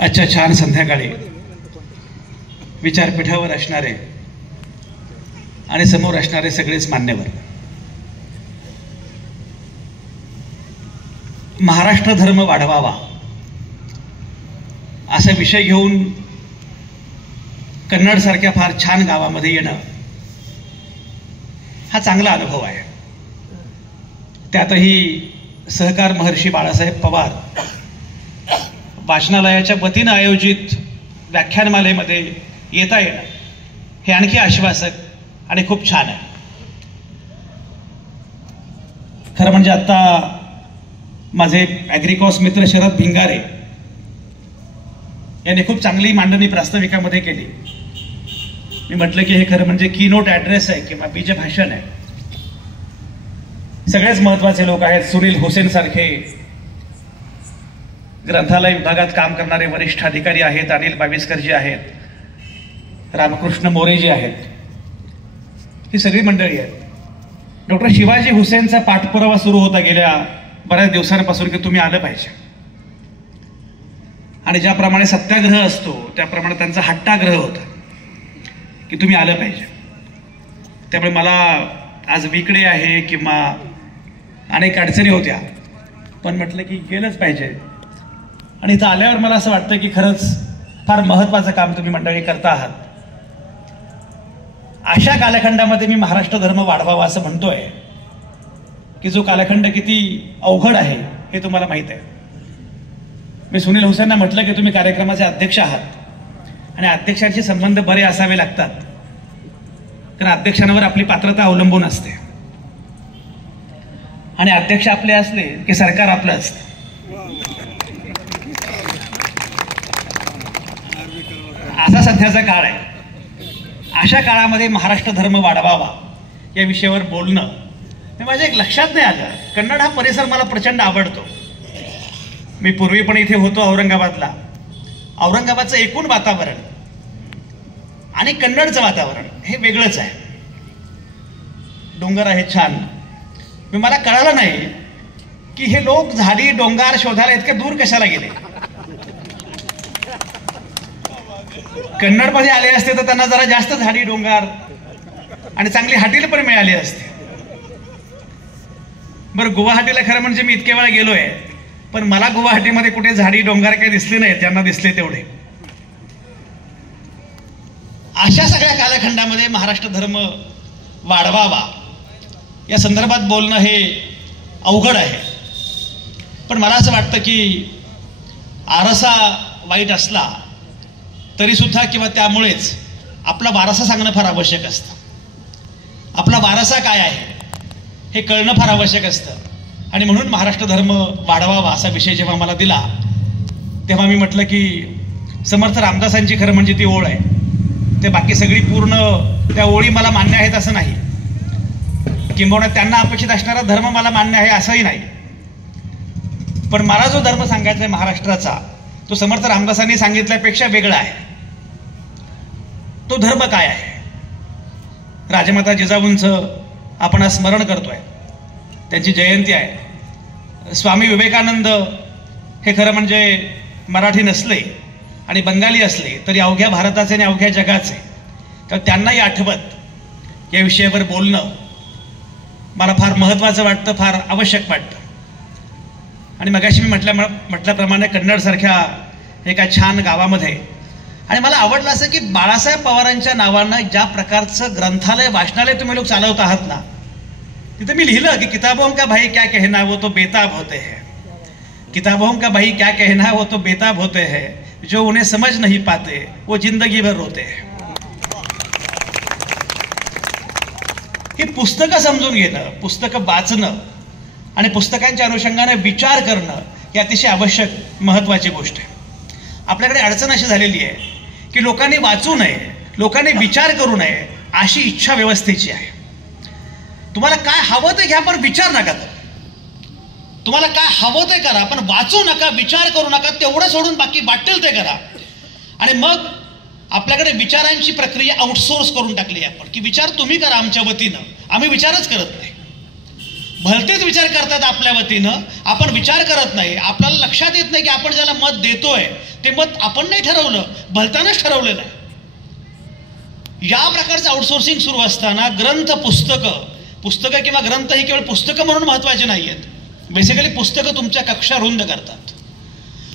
आजच्या छान संध्याकाळी विचारपीठावर असणारे आणि समोर असणारे सगळेच मान्यवर, महाराष्ट्र धर्म वाढवावा असा विषय घेऊन कन्नड सारख्या फार छान गावामध्ये येणं हा चांगला अनुभव आहे. त्यातही सहकार महर्षी बाळासाहेब पवार वाचनालयाच्या वतीनं आयोजित व्याख्यानमालेमध्ये येता येणं हे आणखी आश्वासक आणि खूप छान आहे. खरं म्हणजे आता माझे ॲग्रिकॉस मित्र शरद भिंगारे यांनी खूप चांगली मांडणी प्रास्ताविकामध्ये केली. मी म्हटलं की हे खरं म्हणजे कीनोट ॲड्रेस आहे किंवा बीज भाषण आहे. सगळेच महत्त्वाचे लोक आहेत. सुनील हुसेन सारखे ग्रंथालय विभागात काम करणारे वरिष्ठ अधिकारी आहेत. अनिल बाविस्करजी आहेत. रामकृष्ण मोरेजी आहेत. ही सगळी मंडळी आहेत. डॉक्टर शिवाजी हुसेनचा पाठपुरावा सुरू होता गेल्या बऱ्याच दिवसांपासून की तुम्ही आलं पाहिजे. आणि ज्याप्रमाणे सत्याग्रह असतो त्याप्रमाणे त्यांचा हट्टाग्रह होता की तुम्ही आलं पाहिजे. त्यामुळे मला आज विकडे आहे किंवा अनेक अडचणी होत्या, पण म्हटलं की गेलंच पाहिजे. आणि इथं आल्यावर मला असं वाटतं की खरंच फार महत्त्वाचं काम तुम्ही मंडळी करता आहात. अशा कालखंडामध्ये मी महाराष्ट्र धर्म वाढवावा असं म्हणतोय की जो कालखंड किती अवघड आहे हे तुम्हाला माहीत आहे. मी सुनील हुसेनना म्हटलं की तुम्ही कार्यक्रमाचे अध्यक्ष आहात आणि अध्यक्षांशी संबंध बरे असावे लागतात, कारण अध्यक्षांवर आपली पात्रता अवलंबून असते. आणि अध्यक्ष आपले असले की सरकार आपलं असतं. असा सध्याचा काळ आहे. अशा काळामध्ये महाराष्ट्र धर्म वाढवावा या विषयावर बोलणं हे माझ्या एक लक्षात नाही आलं. कन्नड हा परिसर मला प्रचंड आवडतो. मी पूर्वी पण इथे होतो औरंगाबादला. औरंगाबादचं एकूण वातावरण आणि कन्नडचं वातावरण हे वेगळंच आहे. डोंगर आहे छान. मला कळालं नाही की हे लोक झाडी डोंगर शोधायला इतके दूर कशाला गेले. कन्नडमध्ये आले असते तर त्यांना जरा जास्त झाडी डोंगर आणि चांगली हॉटेल पण मिळाली असते. बरं, गुवाहाटीला खरं म्हणजे मी इतके वेळा गेलोय, पण मला गुवाहाटीमध्ये कुठे झाडी डोंगर काही दिसले नाहीत. ज्यांना दिसले तेवढे. अशा सगळ्या कालखंडामध्ये महाराष्ट्र धर्म वाढवावा या संदर्भात बोलणं हे अवघड आहे. पण मला असं वाटतं की आरसा वाईट असला तरी सुद्धा किंवा त्यामुळेच आपला वारसा सांगणं फार आवश्यक असतं. आपला वारसा काय आहे हे कळणं फार आवश्यक असतं. आणि म्हणून महाराष्ट्र धर्म वाढवावा असा विषय जेव्हा मला दिला तेव्हा मी म्हटलं की समर्थ रामदासांची खरं म्हणजे ती ओळ आहे. ते बाकी सगळी पूर्ण त्या ओळी मला मान्य आहेत असं नाही, किंबहुना त्यांना अपेक्षित असणारा धर्म मला मान्य आहे असंही नाही. पण मला जो धर्म सांगायचा आहे महाराष्ट्राचा तो समर्थ रामदासांनी सांगितल्यापेक्षा वेगळा आहे. तो धर्म काय आहे? राजमाता जिजाऊंचं आपण आज स्मरण करतोय. त्यांची जयंती आहे. स्वामी विवेकानंद हे खरं म्हणजे मराठी नसले आणि बंगाली असले तरी अवघ्या भारताचे आणि अवघ्या जगाचे, तर त्यांनाही आठवत या विषयावर बोलणं मला फार महत्त्वाचं वाटतं, फार आवश्यक वाटतं. आणि मगाशी मी म्हटल्याप्रमाणे कन्नडसारख्या एका छान गावामध्ये आणि मला आवडलं असं की बाळासाहेब पवारांच्या नावानं ज्या प्रकारचं ग्रंथालय वाचनालय तुम्ही लोक चालवत आहात ना, तिथे मी लिहिलं की किताबों का भाई क्या कहना वो तो बेताब होते हैं. किताबों का भाई क्या कहना वो तो बेताब होते हैं. जो उन्हें समझ नहीं पाते वो जिंदगी भर रोते हैं. ही पुस्तकं समजून घेणं, पुस्तकं वाचणं आणि पुस्तकांच्या अनुषंगाने विचार करणं ही अतिशय आवश्यक महत्त्वाची गोष्ट आहे. आपल्याकडे अडचण अशी झालेली आहे की लोकांनी वाचू नये, लोकांनी विचार करू नये अशी इच्छा व्यवस्थेची आहे. तुम्हाला काय हवं ते घ्या, पण विचार नका करा. तुम्हाला काय हवं ते करा, पण वाचू नका, विचार करू नका. तेवढं सोडून बाकी वाटेल ते करा. आणि मग आपल्याकडे विचारांची प्रक्रिया आउटसोर्स करून टाकली आपण की विचार तुम्ही करा आमच्या वतीनं, आम्ही विचारच करत नाही. भलतेच विचार करतात आपल्या वतीनं, आपण विचार करत नाही. आपल्याला लक्षात येत नाही की आपण ज्याला मत देतोय ते मत आपण नाही ठरवलं, भलतानच ठरवलेलं आहे. या प्रकारचं आउटसोर्सिंग सुरू असताना ग्रंथ, पुस्तकं किंवा ग्रंथ ही केवळ पुस्तकं म्हणून महत्त्वाचे नाही आहेत. बेसिकली पुस्तकं तुमच्या कक्षा रुंद करतात.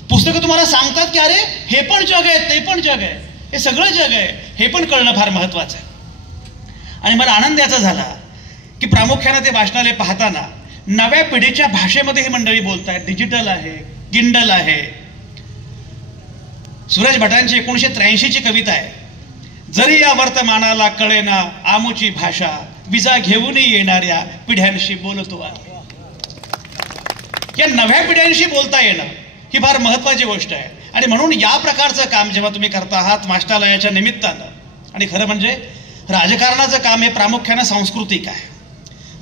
पुस्तकं तुम्हाला सांगतात की अरे हे पण जग आहे, ते पण जग आहे, हे सगळं जग आहे, हे पण कळणं फार महत्त्वाचं आहे. आणि मला आनंद याचा झाला की प्रामुख्यानं ते वाचनालय पाहताना नव्या पिढीच्या भाषेमध्ये ही मंडळी बोलत आहेत. डिजिटल आहे, किंडल आहे. सूरज भटांची 1983ची कविता आहे, जरी या वर्तमानाला कळेना आमुची भाषा, विजा घेऊन येणाऱ्या पिढ्यांशी बोलतो आहे. या नव्या पिढ्यांशी बोलता येणं ही फार महत्त्वाची गोष्ट आहे. आणि म्हणून या प्रकारचं काम जेव्हा तुम्ही करता आहात वाचनालयाच्या निमित्तानं, आणि खरं म्हणजे राजकारणाचं काम हे प्रामुख्यानं सांस्कृतिक आहे,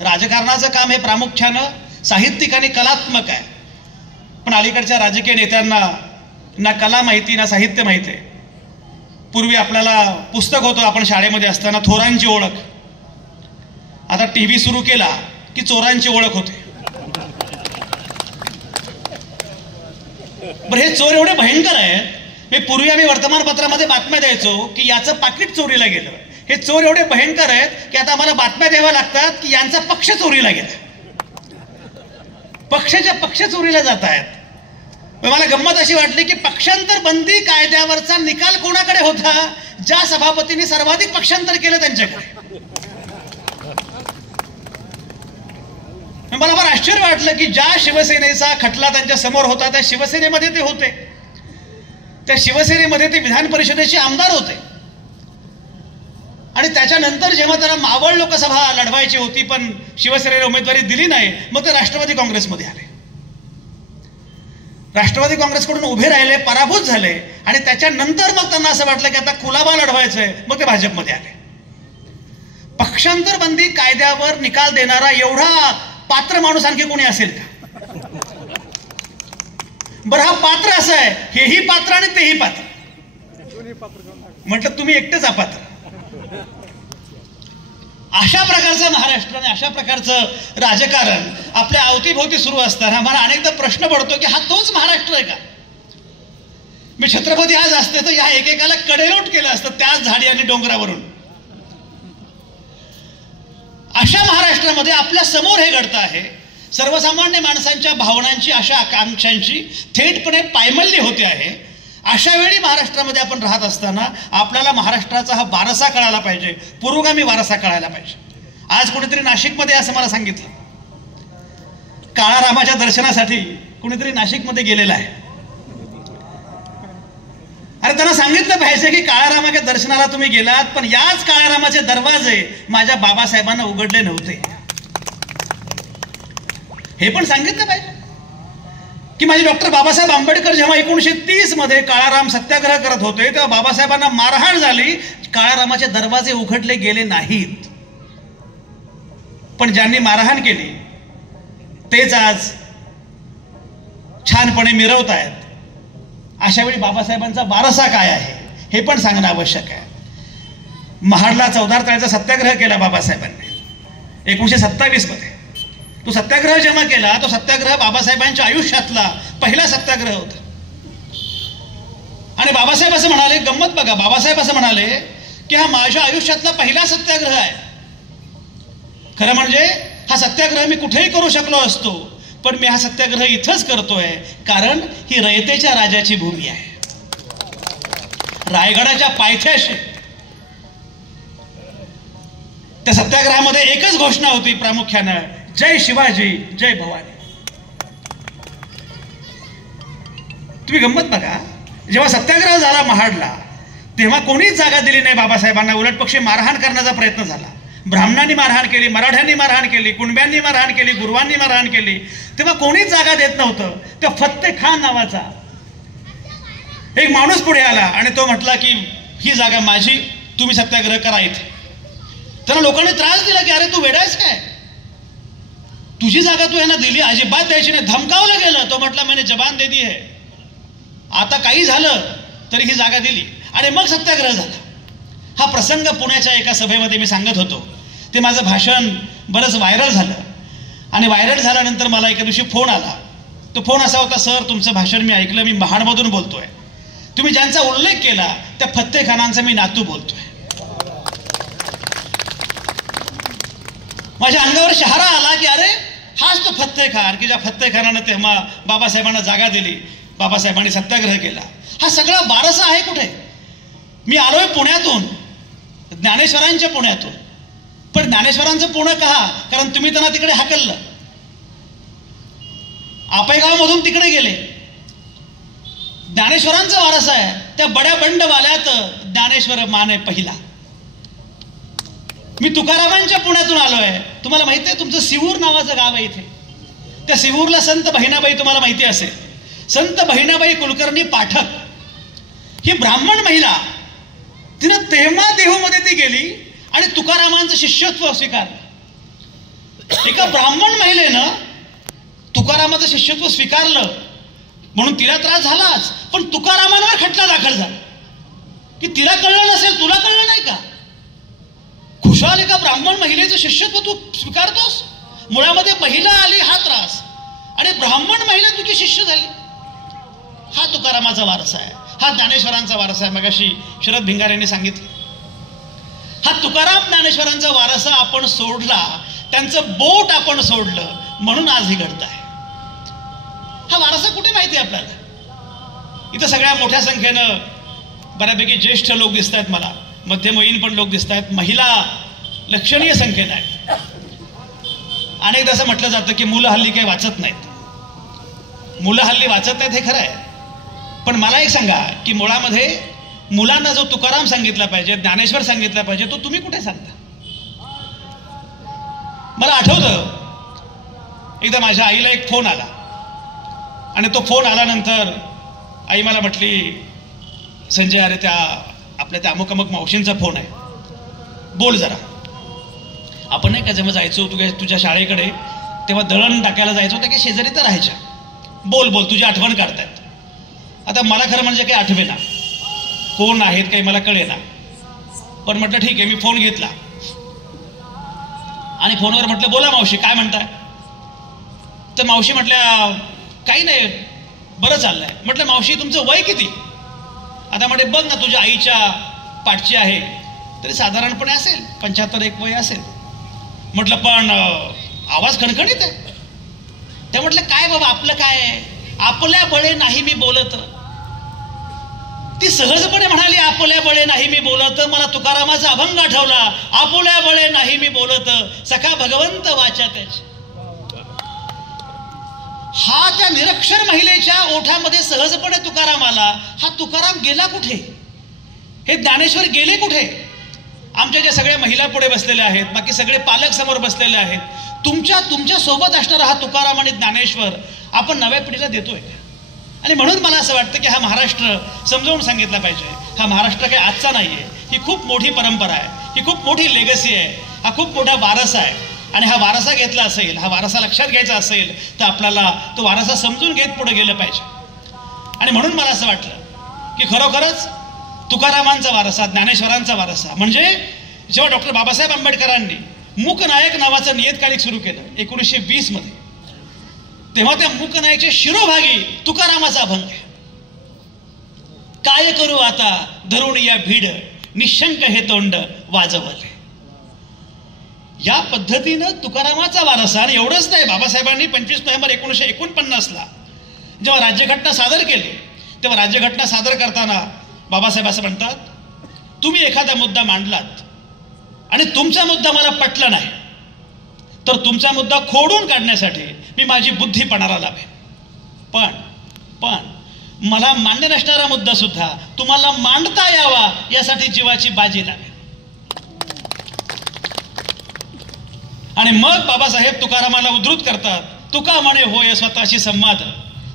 राजकारणाचं काम हे प्रामुख्यानं साहित्यिक आणि कलात्मक आहे. पण अलीकडच्या राजकीय नेत्यांना ना कला माहिती ना साहित्य माहिती आहे. पूर्वी आपल्याला पुस्तक होतं आपण शाळेमध्ये असताना, थोरांची ओळख. आता TV सुरू केला की चोरांची ओळख होते. बरं, हे चोर एवढे भयंकर आहेत. पूर्वी आम्ही वर्तमानपत्रामध्ये बातम्या द्यायचो की याचं पाकिट चोरीला गेलं. हे चोर एवढे भयंकर आहेत की आता आम्हाला बातम्या द्याव्या लागतात की यांचा पक्ष चोरीला गेला. पक्षाच्या पक्ष चोरीला जात आहेत. मला गंमत अशी वाटली की पक्षांतर बंदी कायद्यावरचा निकाल कोणाकडे होता? ज्या सभापतींनी सर्वाधिक पक्षांतर केलं त्यांच्याकडे. मला फार आश्चर्य वाटलं की ज्या शिवसेनेचा खटला त्यांच्या समोर होता त्या शिवसेनेमध्ये ते होते, त्या शिवसेनेमध्ये ते विधान परिषदेचे आमदार होते. आणि त्याच्यानंतर जेव्हा त्यांना मावळ लोकसभा लढवायची होती पण शिवसेनेने उमेदवारी दिली नाही, मग ते राष्ट्रवादी काँग्रेसमध्ये आले. राष्ट्रवादी काँग्रेसकडून उभे राहिले, पराभूत झाले. आणि त्याच्यानंतर मग त्यांना असं वाटलं की आता कुलाबा लढवायचंय, मग ते भाजपमध्ये आले. पक्षांतर बंदी कायद्यावर निकाल देणारा एवढा पात्र माणूस आणखी कोणी असेल का? बरं, हा पात्र असं आहे, हेही पात्र आणि तेही पात्र. म्हटलं तुम्ही एकटेच अपात्र. अशा प्रकारचं महाराष्ट्र आणि अशा प्रकारचं राजकारण आपल्या अवतीभोवती सुरू असताना मला अनेकदा प्रश्न पडतो की हा तोच महाराष्ट्र आहे का? मी छत्रपती आज असते तर या एकेकाला कडेलोट केलं असतं त्याच झाडी आणि डोंगरावरून. अशा महाराष्ट्रामध्ये आपल्या समोर हे घडतं आहे. सर्वसामान्य माणसांच्या भावनांची, अशा आकांक्षांची थेटपणे पायमल्ली होते आहे. अशा वेळी महाराष्ट्रामध्ये आपण राहत असताना आपल्याला महाराष्ट्राचा हा वारसा कळायला पाहिजे, पुरोगामी वारसा कळायला पाहिजे. आज कुणीतरी नाशिकमध्ये असं मला सांगितलं, काळारामाच्या दर्शनासाठी कुणीतरी नाशिकमध्ये गेलेला आहे. अरे त्यांना सांगितलं पाहिजे की काळारामाच्या दर्शनाला तुम्ही गेलात, पण याच काळारामाचे दरवाजे माझ्या बाबासाहेबांना उघडले नव्हते. हे पण सांगितलं पाहिजे की माझे डॉक्टर बाबासाहेब आंबेडकर जेव्हा 1930 मध्ये काळाराम सत्याग्रह करत होते तेव्हा बाबासाहेबांना मारहाण झाली, काळारामाचे दरवाजे उघडले गेले नाहीत. पण ज्यांनी मारहाण केली तेच आज छानपणे मिरवत आहेत. अशा वेळी बाबासाहेबांचा वारसा काय आहे हे पण सांगणं आवश्यक आहे. महाडला 14 तळ्याचा सत्याग्रह केला बाबासाहेबांनी 1927 मध्ये. तो सत्याग्रह जेव्हा केला तो सत्याग्रह बाबासाहेबांच्या आयुष्यातला पहिला सत्याग्रह होता. आणि बाबासाहेब असं म्हणाले, गंमत बघा, बाबासाहेब असं म्हणाले की हा माझ्या आयुष्यातला पहिला सत्याग्रह आहे. खरं म्हणजे हा सत्याग्रह मी कुठेही करू शकलो असतो, पण मी हा सत्याग्रह इथंच करतोय कारण ही रयतेच्या राजाची भूमी आहे, रायगडाच्या पायथ्याशी. त्या सत्याग्रहामध्ये एकच घोषणा होती प्रामुख्यानं, जय शिवाजी जय भवानी. तुम्ही गंमत बघा, जेव्हा सत्याग्रह झाला महाडला तेव्हा कोणीच जागा दिली नाही बाबासाहेबांना. उलट पक्षी मारहाण करण्याचा प्रयत्न झाला. ब्राह्मणांनी मारहाण केली, मराठ्यांनी मारहाण केली, कुणब्यांनी मारहाण केली, गुरवांनी मारहाण केली. तेव्हा कोणीच जागा देत नव्हतं. तेव्हा फत्ते खान नावाचा एक माणूस पुढे आला आणि तो म्हटला की ही जागा माझी, तुम्ही सत्याग्रह करा इथे. त्यांना लोकांनी त्रास दिला की अरे तू वेडायस काय, तुझी जागा तू यांना दिली, अजिबात द्यायची नाही. धमकावलं गेलं. तो म्हटला मैंने जबान दे दी है, आता काही झालं तरी ही जागा दिली. आणि मग सत्याग्रह झाला. हा प्रसंग पुण्याच्या एका सभेमध्ये मी सांगत होतो. ते माझं भाषण बरंच व्हायरल झालं. आणि व्हायरल झाल्यानंतर मला एका दिवशी फोन आला. तो फोन असा होता, सर तुमचं भाषण मी ऐकलं, मी महाडमधून बोलतोय, तुम्ही ज्यांचा उल्लेख केला त्या फत्ते खानांचा मी नातू बोलतोय. माझ्या अंगावर शहारा आला की अरे हाच तो फत्ते खान की ज्या फत्ते खानानं तेव्हा बाबासाहेबांना जागा दिली, बाबासाहेबांनी सत्याग्रह केला. हा सगळा वारसा आहे कुठे? मी आलोय पुण्यातून, ज्ञानेश्वरांच्या पुण्यातून. पण ज्ञानेश्वरांचं पुणे का? कारण तुम्ही त्यांना तिकडे हाकललं, आपेगावमधून तिकडे गेले. ज्ञानेश्वरांचा वारसा आहे. त्या बड्या बंडवाल्यात ज्ञानेश्वर माने पहिला. मी तुकारामांच्या पुण्यातून आलोय. तुम्हाला माहिती आहे तुमचं सिवूर नावाचं गाव आहे इथे, त्या सिवूरला संत बहिणाबाई तुम्हाला माहिती असेल. संत बहिणाबाई कुलकर्णी पाठक ही ब्राह्मण महिला, तिनं तेव्हा देहूमध्ये ती गेली आणि तुकारामांचं शिष्यत्व स्वीकारलं. एका ब्राह्मण महिलेनं तुकारामाचं शिष्यत्व स्वीकारलं म्हणून तिला त्रास झालाच, पण तुकारामांवर खटला दाखल झाला की तिला कळलं नसेल, तुला कळलं नाही का? खुशाल एका ब्राह्मण महिलेचं शिष्यत्व तू स्वीकारतोस. मुळामध्ये महिला आली हा त्रास आणि ब्राह्मण महिला तुझी शिष्य झाली. हा तुकारामाचा वारसा आहे, हा ज्ञानेश्वरांचा वारसा आहे. मगाशी शरद भिंगार यांनी सांगितलं, हा तुकाराम ज्ञानेश्वरांचा वारसा आपण सोडला, त्यांचं बोट आपण सोडलं म्हणून आज हे घडत आहे. हा वारसा कुठे माहिती आहे आपल्याला? इथं सगळ्या मोठ्या संख्येनं बऱ्यापैकी ज्येष्ठ लोक दिसत आहेत, मला मध्यमवयीन पण लोक दिसत आहेत, महिला लक्षणीय संख्येनं आहेत. अनेकदा असं म्हटलं जातं की मुलं हल्ली काही वाचत नाहीत. मुलं हल्ली वाचत नाहीत हे खरं आहे, पण मला एक सांगा की मुळामध्ये मुलांना जो तुकाराम सांगितला पाहिजे, ज्ञानेश्वर सांगितला पाहिजे, तो तुम्ही कुठे सांगता? मला आठवतं एकदा माझ्या आईला एक फोन आला आणि तो फोन आल्यानंतर आई मला म्हटली, संजय अरे त्या आपल्या त्या अमुक अमुक मावशींचा फोन आहे, बोल जरा. आपण नाही का जेव्हा जायचो तुझ्या शाळेकडे तेव्हा दळण टाकायला जायचो, त्या काही शेजारी तर राहायच्या. बोल बोल तुझी आठवण काढतायत. आता मला खरं म्हणजे काही आठवेना, कोण आहेत काही मला कळेना, पण म्हटलं ठीक आहे. मी फोन घेतला आणि फोनवर म्हटलं बोला मावशी काय म्हणताय? तर मावशी म्हटल्या काही नाही बरं चाललंय. म्हटलं मावशी तुमचं वय किती? आता म्हणे बघ ना तुझ्या आईच्या पाठची आहे तरी साधारणपणे असेल 75 एक वय असेल. म्हटलं पण आवाज खणखणीत आहे. त्या म्हटलं काय बाबा आपलं काय आहे, आपल्या बळे नाही मी बोलत. ती सहजपणे म्हणाली आपल्या बळे नाही मी बोलत. मला तुकारामाचा अभंग आठवला, आपल्या बळे नाही मी बोलत, सखा भगवंत वाचा त्याची. हा त्या निरक्षर महिलेच्या ओठामध्ये सहजपणे तुकाराम आला. हा तुकाराम गेला कुठे? हे ज्ञानेश्वर गेले कुठे? आमच्या ज्या सगळ्या महिला पुढे बसलेल्या आहेत, बाकी सगळे पालक समोर बसलेले आहेत, तुमच्या सोबत असणारा हा तुकाराम आणि ज्ञानेश्वर आपण नव्या पिढीला देतोय. आणि म्हणून मला असं वाटतं की हा महाराष्ट्र समजावून सांगितला पाहिजे. हा महाराष्ट्र काही आजचा नाहीये, ही खूप मोठी परंपरा आहे, ही खूप मोठी लेगसी आहे, हा खूप मोठा वारसा आहे. आणि हा वारसा घेतला असेल, हा वारसा लक्षात घ्यायचा असेल तर आपल्याला तो वारसा समजून घेत पुढे गेलं पाहिजे. आणि म्हणून मला असं वाटलं की खरोखरच तुकारामांचा वारसा, ज्ञानेश्वरांचा वारसा म्हणजे जेव्हा डॉक्टर बाबासाहेब आंबेडकरांनी मूकनायक नावाचं नियतकालिक सुरू केलं 1920 मध्ये, तेव्हा त्या मूकनायकच्या शिरोभागी तुकारामाचा अभंग आहे. काय करू आता धरून या भीड, निशंक हे तोंड वाजवले. या पद्धतीनं तुकारामाचा वारसा. आणि एवढंच नाही, बाबासाहेबांनी 25 नोव्हेंबर 1949ला जेव्हा राज्यघटना सादर केली, तेव्हा राज्यघटना सादर करताना बाबासाहेब असं म्हणतात, तुम्ही एखादा मुद्दा मांडलात आणि तुमचा मुद्दा मला पटला नाही तर तुमचा मुद्दा खोडून काढण्यासाठी मी माझी बुद्धी पणाला लावेन, पण मला मान्य नसणारा मुद्दा सुद्धा तुम्हाला मांडता यावा यासाठी जीवाची बाजी लावेन. आणि मग बाबासाहेब तुकारामाला उद्धृत करतात, तुका म्हणे होय स्वतःशी संवाद,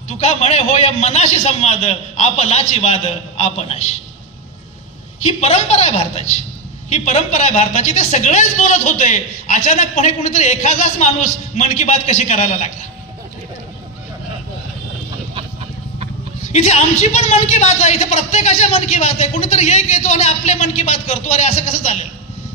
तुका म्हणे होय मनाशी संवाद, आपलाची वाद आपणाशी. ही परंपरा आहे भारताची, ही परंपरा आहे भारताची. ते सगळेच बोलत होते, अचानकपणे कोणीतरी एखादाच माणूस मन की बात कशी करायला लागला. इथे आमची पण मन की बात आहे, इथे प्रत्येकाच्या मन की बात आहे. कोणीतरी एक येतो आणि आपले मन की बात करतो. अरे असं कसं चालेल?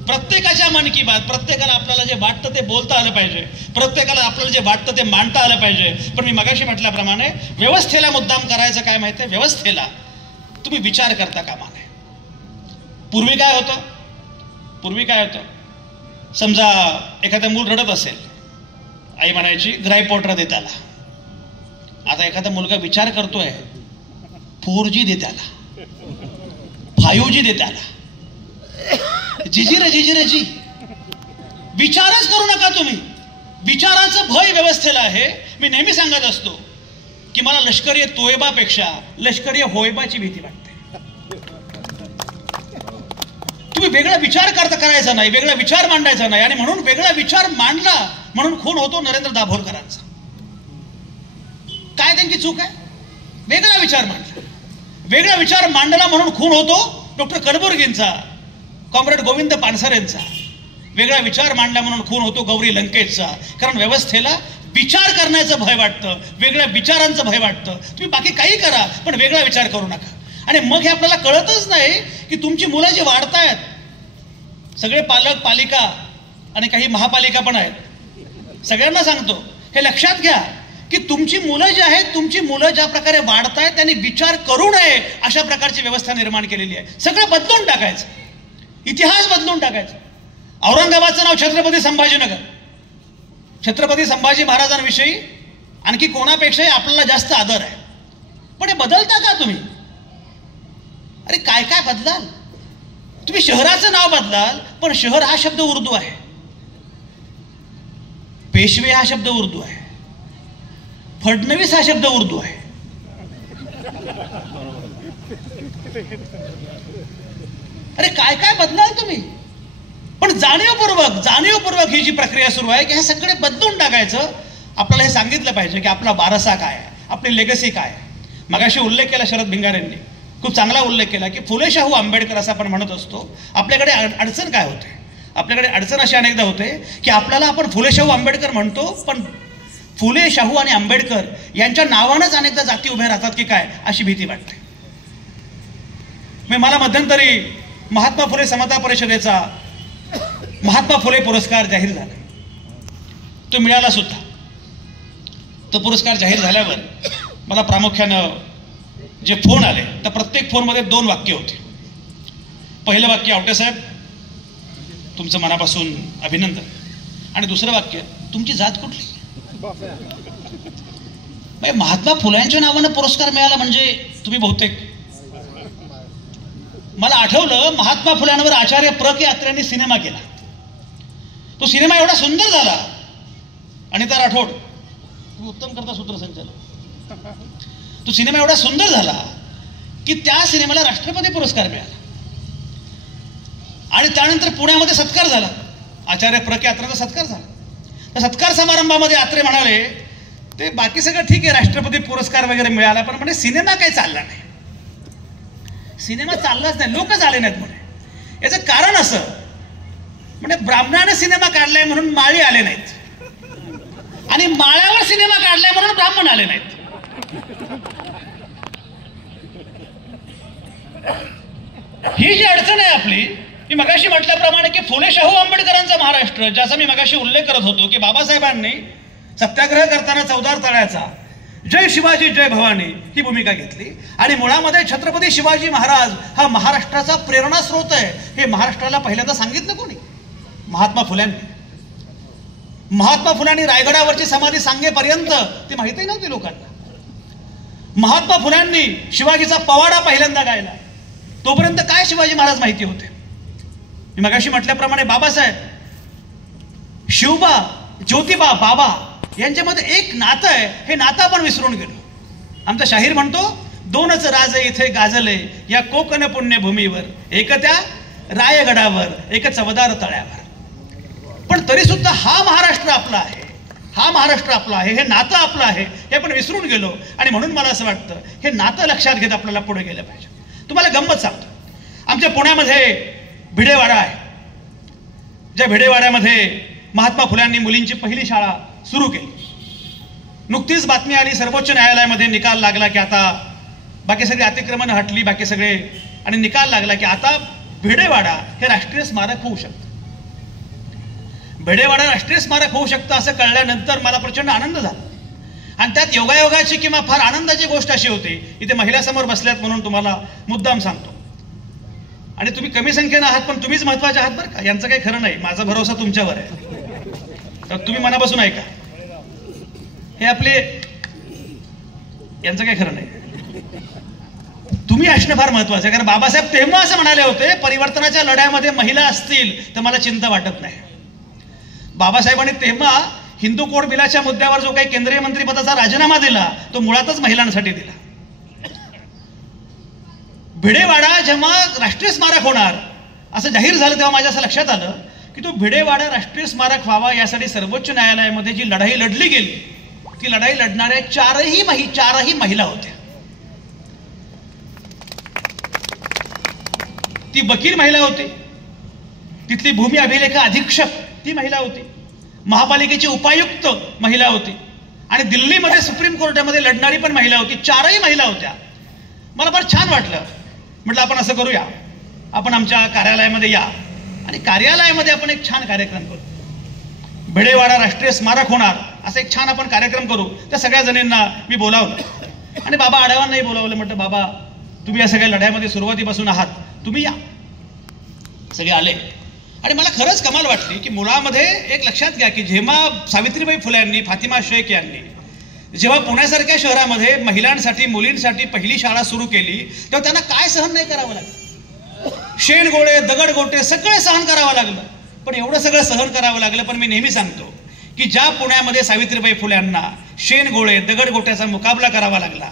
प्रत्येकाच्या मन की बात, प्रत्येकाला आपल्याला जे वाटतं ते बोलता आलं पाहिजे, प्रत्येकाला आपल्याला जे वाटतं ते मांडता आलं पाहिजे. पण मी मगाशी म्हटल्याप्रमाणे व्यवस्थेला मुद्दाम करायचं काय माहिती आहे, व्यवस्थेला तुम्ही विचार करता कामा नये. पूर्वी काय होतं, समजा एखादं मूल रडत असेल, आई म्हणायची ग्राईपोर्टरा दे त्याला. आता एखादा मुलगा विचार करतोय, 4G दे त्याला, 5G दे त्याला. जिजी रे जी. विचारच करू नका तुम्ही. विचाराचं भय व्यवस्थेला आहे. मी नेहमी सांगत असतो की मला लष्करी तोयबापेक्षा लष्करी होयबाची भीती वाटते. तुम्ही वेगळा विचार करायचा नाही, वेगळा विचार मांडायचा नाही. आणि म्हणून वेगळा विचार मांडला म्हणून खून होतो नरेंद्र दाभोलकरांचा. काय त्यांची चूक आहे? वेगळा विचार मांडला, वेगळा विचार मांडला म्हणून खून होतो डॉक्टर कलबुर्गींचा, कॉम्रेड गोविंद पानसरेंचा. वेगळा विचार मांडला म्हणून खून होतो गौरी लंकेशचा. कारण व्यवस्थेला विचार करण्याचं भय वाटतं, वेगळ्या विचारांचं भय वाटतं. तुम्ही बाकी काही करा पण वेगळा विचार करू नका. आणि मग हे आपल्याला कळतच नाही की तुमची मुलं जी वाढतायत, सगळे पालक पालिका आणि काही महापालिका पण आहेत, सगळ्यांना सांगतो हे लक्षात घ्या की तुमची मुलं जी आहेत, तुमची मुलं ज्या प्रकारे वाढतायत त्यांनी विचार करू नये अशा प्रकारची व्यवस्था निर्माण केलेली आहे. सगळं बदलून टाकायचं, इतिहास बदलून टाकायचं. औरंगाबादचं नाव छत्रपती संभाजीनगर. छत्रपती संभाजी महाराजांविषयी आणखी कोणापेक्षाही आपल्याला जास्त आदर आहे. पण हे बदलता का तुम्ही? अरे काय काय बदलाल तुम्ही? शहराचं नाव बदलाल पण शहर हा शब्द उर्दू आहे, पेशवे हा शब्द उर्दू आहे, फडणवीस हा शब्द उर्दू आहे. अरे काय काय बदलाल तुम्ही? पण जाणीवपूर्वक ही जी प्रक्रिया सुरू आहे की हे सगळे बदलून टाकायचं. आपल्याला हे सांगितलं पाहिजे की आपला वारसा काय आहे, आपली लेगसी काय आहे. मगाशी उल्लेख केला शरद भिंगारेंनी, खूप चांगला उल्लेख केला की फुले शाहू आंबेडकर असं आपण म्हणत असतो. आपल्याकडे अडचण काय होते? आपल्याकडे अडचण अशी अनेकदा होते की आपल्याला आपण फुले शाहू आंबेडकर म्हणतो, पण फुले शाहू आणि आंबेडकर यांच्या नावानंच अनेकदा जाती उभ्या राहतात की काय अशी भीती वाटते. मला मध्यंतरी महात्मा फुले समता परिषदेचा महात्मा फुले पुरस्कार जाहीर झाला. तो मिळाला सुद्धा. तो पुरस्कार जाहीर झाल्यावर मला प्रामुख्यानं जे फोन आले तर प्रत्येक फोनमध्ये 2 वाक्य होते. पहिलं वाक्य, आवटे साहेब तुमचं मनापासून अभिनंदन. आणि दुसरं वाक्य, तुमची जात कुठली? महात्मा फुल्यांच्या नावानं पुरस्कार मिळाला म्हणजे तुम्ही बहुतेक, मला आठवलं महात्मा फुल्यांवर आचार्य प्र के अत्र्यांनी सिनेमा केला. तो सिनेमा एवढा सुंदर झाला. अनिता राठोड तुम्ही उत्तम करता सूत्रसंचालन. तो सिनेमा एवढा सुंदर झाला की त्या सिनेमाला राष्ट्रपती पुरस्कार मिळाला. आणि त्यानंतर पुण्यामध्ये सत्कार झाला, आचार्य प्र के अत्र्यांचा सत्कार झाला. त्या सत्कार समारंभामध्ये अत्रे म्हणाले ते बाकी सगळं ठीक आहे, राष्ट्रपती पुरस्कार वगैरे मिळाला, पण म्हणे सिनेमा काही चालला नाही. सिनेमा चाललाच नाही, लोकच आले नाहीत म्हणे. याचं कारण असं म्हणजे ब्राह्मणाने सिनेमा काढलाय म्हणून माळी आले नाहीत आणि माळ्यावर सिनेमा काढलाय म्हणून ब्राह्मण आले नाहीत. ही जी अडचण आहे आपली, मी मगाशी म्हटल्याप्रमाणे की फुले शाहू आंबेडकरांचा महाराष्ट्र, ज्याचा मी मगाशी उल्लेख करत होतो की बाबासाहेबांनी सत्याग्रह करताना 14 तळ्याचा जय शिवाजी जय भवानी ही भूमिका घेतली. आणि मुळामध्ये छत्रपती शिवाजी महाराज हा महाराष्ट्राचा प्रेरणास्रोत आहे हे महाराष्ट्राला पहिल्यांदा सांगितलं कोणी? महात्मा फुल्यांनी. महात्मा फुल्यांनी रायगडावरची समाधी सांगेपर्यंत ती माहिती नव्हती लोकांना. महात्मा फुल्यांनी शिवाजीचा पवाडा पहिल्यांदा गायला, तोपर्यंत काय शिवाजी महाराज माहिती होते? मी मगाशी म्हटल्याप्रमाणे बाबासाहेब, शिवबा, ज्योतिबा, बाबा यांच्यामध्ये एक नातं आहे, हे नातं आपण विसरून गेलो. आमचा शाहीर म्हणतो, 2च राजे इथे गाजले या कोकण पुण्यभूमीवर, एक त्या रायगडावर, एक चवदार तळ्यावर. पण तरी सुद्धा हा महाराष्ट्र आपला आहे, हा महाराष्ट्र आपला आहे, हे नातं आपलं आहे हे आपण विसरून गेलो. आणि म्हणून मला असं वाटतं हे नातं लक्षात घेत आपल्याला पुढे गेलं पाहिजे. तुम्हाला गंमत सांगतो, आमच्या पुण्यामध्ये भिडेवाडा आहे. ज्या भिडेवाड्यामध्ये महात्मा फुल्यांनी मुलींची पहिली शाळा सुरू केली. नुकतीच बातमी आली, सर्वोच्च न्यायालयामध्ये निकाल लागला की आता बाकी सगळी अतिक्रमण हटली, बाकी सगळे, आणि निकाल लागला की आता भिडेवाडा हे राष्ट्रीय स्मारक होऊ शकतं. भिडेवाडा राष्ट्रीय स्मारक होऊ शकतं असं कळल्यानंतर मला प्रचंड आनंद झाला. आणि त्यात योगायोगाची किंवा फार आनंदाची गोष्ट अशी होती, इथे महिलासमोर बसल्यात म्हणून तुम्हाला मुद्दाम सांगतो. आणि तुम्ही कमी संख्येनं आहात पण तुम्हीच महत्वाचे आहात बरं का, यांचं काही खरं नाही. माझा भरोसा तुमच्यावर आहे, तर तुम्ही मनापासून ऐका. हे आपले यांचं काही खरं नाही, तुम्ही असणं फार महत्वाचं आहे. कारण बाबासाहेब तेव्हा असं म्हणाले होते, परिवर्तनाच्या लढ्यामध्ये महिला असतील तर मला चिंता वाटत नाही. बाबासाहेबांनी तेव्हा हिंदू कोड बिलाच्या मुद्द्यावर जो काही केंद्रीय मंत्रिपदाचा राजीनामा दिला तो मुळातच महिलांसाठी दिला. भिडेवाडा जेव्हा राष्ट्रीय स्मारक होणार असं जाहीर झालं तेव्हा माझ्या असं लक्षात आलं की तो भिडेवाडा राष्ट्रीय स्मारक व्हावा यासाठी सर्वोच्च न्यायालयामध्ये जी लढाई लढली गेली ती लढाई लढणाऱ्या चारही महिला होत्या. ती वकील महिला होती, तिथली भूमी अभिलेखा अधीक्षक ती महिला होती, महापालिकेची उपायुक्त महिला होती आणि दिल्लीमध्ये सुप्रीम कोर्टामध्ये लढणारी पण महिला होती. चारही महिला होत्या. मला फार छान वाटलं. म्हटलं आपण असं करूया, आपण आमच्या कार्यालयामध्ये या आणि कार्यालयामध्ये आपण एक छान कार्यक्रम करू. भिडेवाडा राष्ट्रीय स्मारक होणार असं एक छान आपण कार्यक्रम करू. त्या सगळ्या जणींना मी बोलावलं आणि बाबा आढावांनाही बोलावलं. म्हटलं बाबा तुम्ही या सगळ्या लढ्यामध्ये सुरुवातीपासून आहात, तुम्ही या. सगळे आले आणि मला खरंच कमाल वाटली की मुळामध्ये एक लक्षात घ्या की जेव्हा सावित्रीबाई फुले यांनी, फातिमा शेख यांनी जेव्हा पुण्यासारख्या शहरामध्ये महिलांसाठी मुलींसाठी पहिली शाळा सुरू केली तेव्हा त्यांना काय सहन नाही करावं लागलं. शेणगोळे दगडगोटे सगळे सहन करावं लागलं. पण एवढं सगळं सहन करावं लागलं पण मी नेहमी सांगतो की ज्या पुण्यामध्ये सावित्रीबाई फुले यांना शेणगोळे दगडगोट्याचा मुकाबला करावा लागला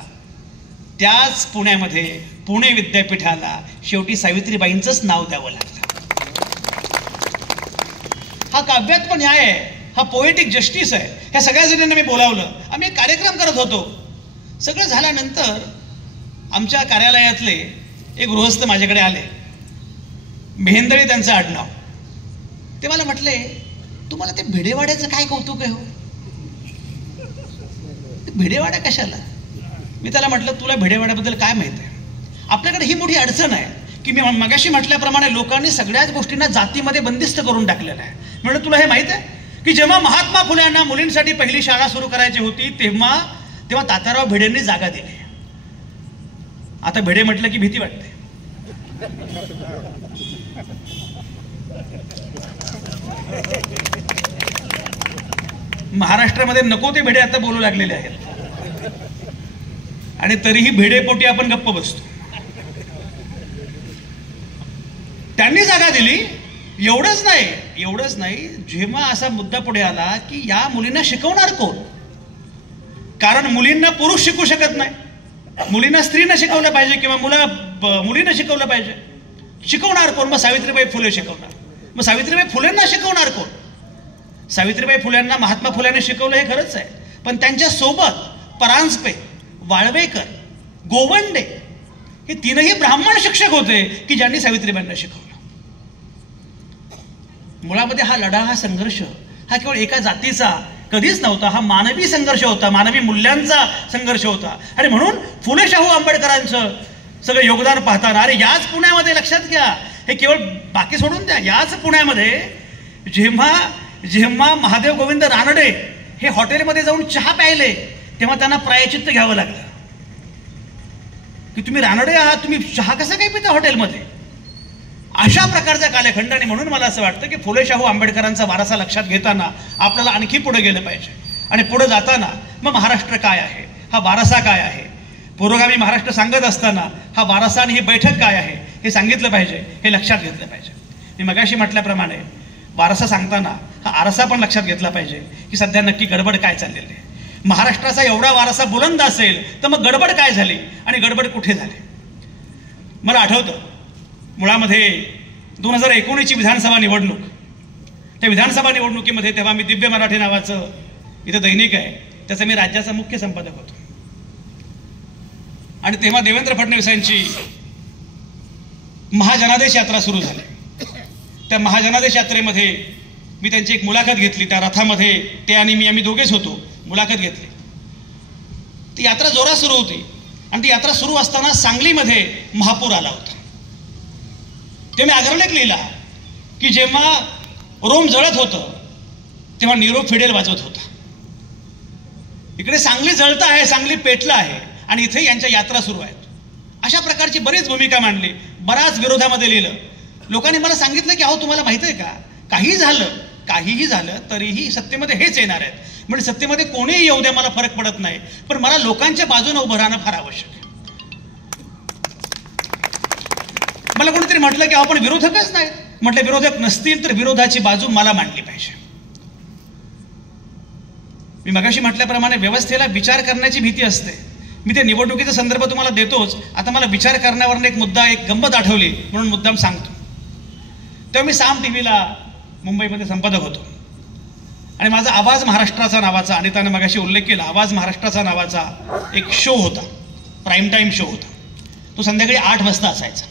त्याच पुण्यामध्ये पुणे विद्यापीठाला शेवटी सावित्रीबाईंचंच नाव द्यावं लागलं. हा काव्यात्मक न्याय आहे, हा पोएटिक जस्टिस आहे. ह्या सगळ्या जणांना मी बोलावलं. आम्ही एक कार्यक्रम करत होतो. सगळं झाल्यानंतर आमच्या कार्यालयातले एक गृहस्थ माझ्याकडे आले. मेहेंदळी त्यांचं आडनाव. ते मला म्हटले तुम्हाला ते भिडेवाड्याचं काय कौतुक आहे हो, भिडेवाडा कशाला? मी त्याला म्हटलं तुला भिडेवाड्याबद्दल काय माहित आहे? आपल्याकडे ही मोठी अडचण आहे की मी मगाशी म्हटल्याप्रमाणे लोकांनी सगळ्याच गोष्टींना जातीमध्ये बंदिस्त करून टाकलेलं आहे. म्हणलं तुला हे माहित आहे की जेव्हा महात्मा फुले यांना मुलींसाठी पहिली शाळा सुरू करायची होती तेव्हा तात्याराव भिडेंनी जागा दिली. आता भिडे म्हटलं की भीती वाटते. महाराष्ट्रामध्ये नको ते भिडे आता बोलू लागलेले आहेत आणि तरीही भिडेपोटी आपण गप्प बसतो. त्यांनी जागा दिली. एवढंच नाही, जेव्हा असा मुद्दा पुढे आला की या मुलींना शिकवणार कोण? कारण मुलींना पुरुष शिकू शकत नाही, मुलींना स्त्रीनं शिकवलं पाहिजे किंवा मुलीनं शिकवलं पाहिजे. शिकवणार कोण? मग सावित्रीबाई फुले शिकवणार. मग सावित्रीबाई फुलेंना शिकवणार कोण? सावित्रीबाई फुलेंना महात्मा फुलेंनी शिकवलं हे खरंच आहे, पण त्यांच्या सोबत परांजपे, वाळवेकर, गोवंडे हे तीनही ब्राह्मण शिक्षक होते की ज्यांनी सावित्रीबाईंना शिकवलं. मुळामध्ये हा लढा, हा संघर्ष हा केवळ एका जातीचा कधीच नव्हता. हा मानवी संघर्ष होता, मानवी मूल्यांचा संघर्ष होता. आणि म्हणून फुले शाहू आंबेडकरांचं सगळं योगदान पाहताना अरे याच पुण्यामध्ये लक्षात घ्या, हे केवळ बाकी सोडून द्या, याच पुण्यामध्ये जेव्हा महादेव गोविंद रानडे हे हॉटेलमध्ये जाऊन चहा प्यायले तेव्हा त्यांना प्रायचित्त घ्यावं लागलं की तुम्ही रानडे आहात, तुम्ही चहा कसा काय पिता हॉटेलमध्ये? अशा प्रकारचा कालखंड. आणि म्हणून मला असं वाटतं की फुले शाहू आंबेडकरांचा वारसा लक्षात घेताना आपल्याला आणखी पुढे गेलं पाहिजे. आणि पुढे जाताना मग महाराष्ट्र काय आहे, हा वारसा काय आहे, पुरोगामी महाराष्ट्र सांगत असताना हा वारसा आणि ही बैठक काय आहे हे सांगितलं पाहिजे, हे लक्षात घेतलं पाहिजे. मी मगाशी म्हटल्याप्रमाणे वारसा सांगताना हा आरसा पण लक्षात घेतला पाहिजे की सध्या नक्की गडबड काय चाललेली आहे. महाराष्ट्राचा एवढा वारसा बुलंद असेल तर मग गडबड काय झाली आणि गडबड कुठे झाली? मला आठवतं मुळामध्ये 2019ची विधानसभा निवडणूक, त्या विधानसभा निवडणुकीमध्ये तेव्हा मी दिव्य मराठी नावाचं इथं दैनिक आहे त्याचा मी राज्याचा मुख्य संपादक होतो. आणि तेव्हा देवेंद्र फडणवीसांची महाजनादेश यात्रा सुरू झाली. त्या महाजनादेश यात्रेमध्ये मी त्यांची एक मुलाखत घेतली. त्या रथामध्ये ते आणि मी, आम्ही दोघेच होतो, मुलाखत घेतली. ती यात्रा जोरात सुरू होती आणि ती यात्रा सुरू असताना सांगलीमध्ये महापूर आला होता. ते मी अग्रलेख लिहिला की जेव्हा रोम जळत होतं तेव्हा नीरो फिडेल वाजवत होता. इकडे सांगली जळतं आहे, सांगली पेटलं आहे आणि इथे यांच्या यात्रा सुरू आहेत. अशा प्रकारची बरीच भूमिका मांडली, बराच विरोधामध्ये लिहिलं. लोकांनी मला सांगितलं की अहो तुम्हाला माहिती आहे का, काहीही झालं तरीही सत्तेमध्ये हेच येणार आहेत. म्हणजे सत्तेमध्ये कोणीही येऊ द्या, मला फरक पडत नाही, पण मला लोकांच्या बाजूने उभं राहणं फार आवश्यक आहे. मला कोणीतरी म्हटलं की आपण विरोधकच नाही. म्हटलं विरोधक नसतील तर विरोधाची बाजू मला मांडली पाहिजे. मी मगाशी म्हटल्याप्रमाणे व्यवस्थेला विचार करण्याची भीती असते. मी ते निवडणुकीचा संदर्भ तुम्हाला देतोच. आता मला विचार करण्यावरून एक मुद्दा, एक गंमत आठवली म्हणून मुद्दाम सांगतो. तेव्हा मी साम टीव्हीला मुंबईमध्ये संपादक होतो आणि माझा आवाज महाराष्ट्राचा नावाचा, आणि त्याने मगाशी उल्लेख केला, आवाज महाराष्ट्राचा नावाचा एक शो होता, प्राईम टाईम शो होता. तो संध्याकाळी 8 वाजता असायचा.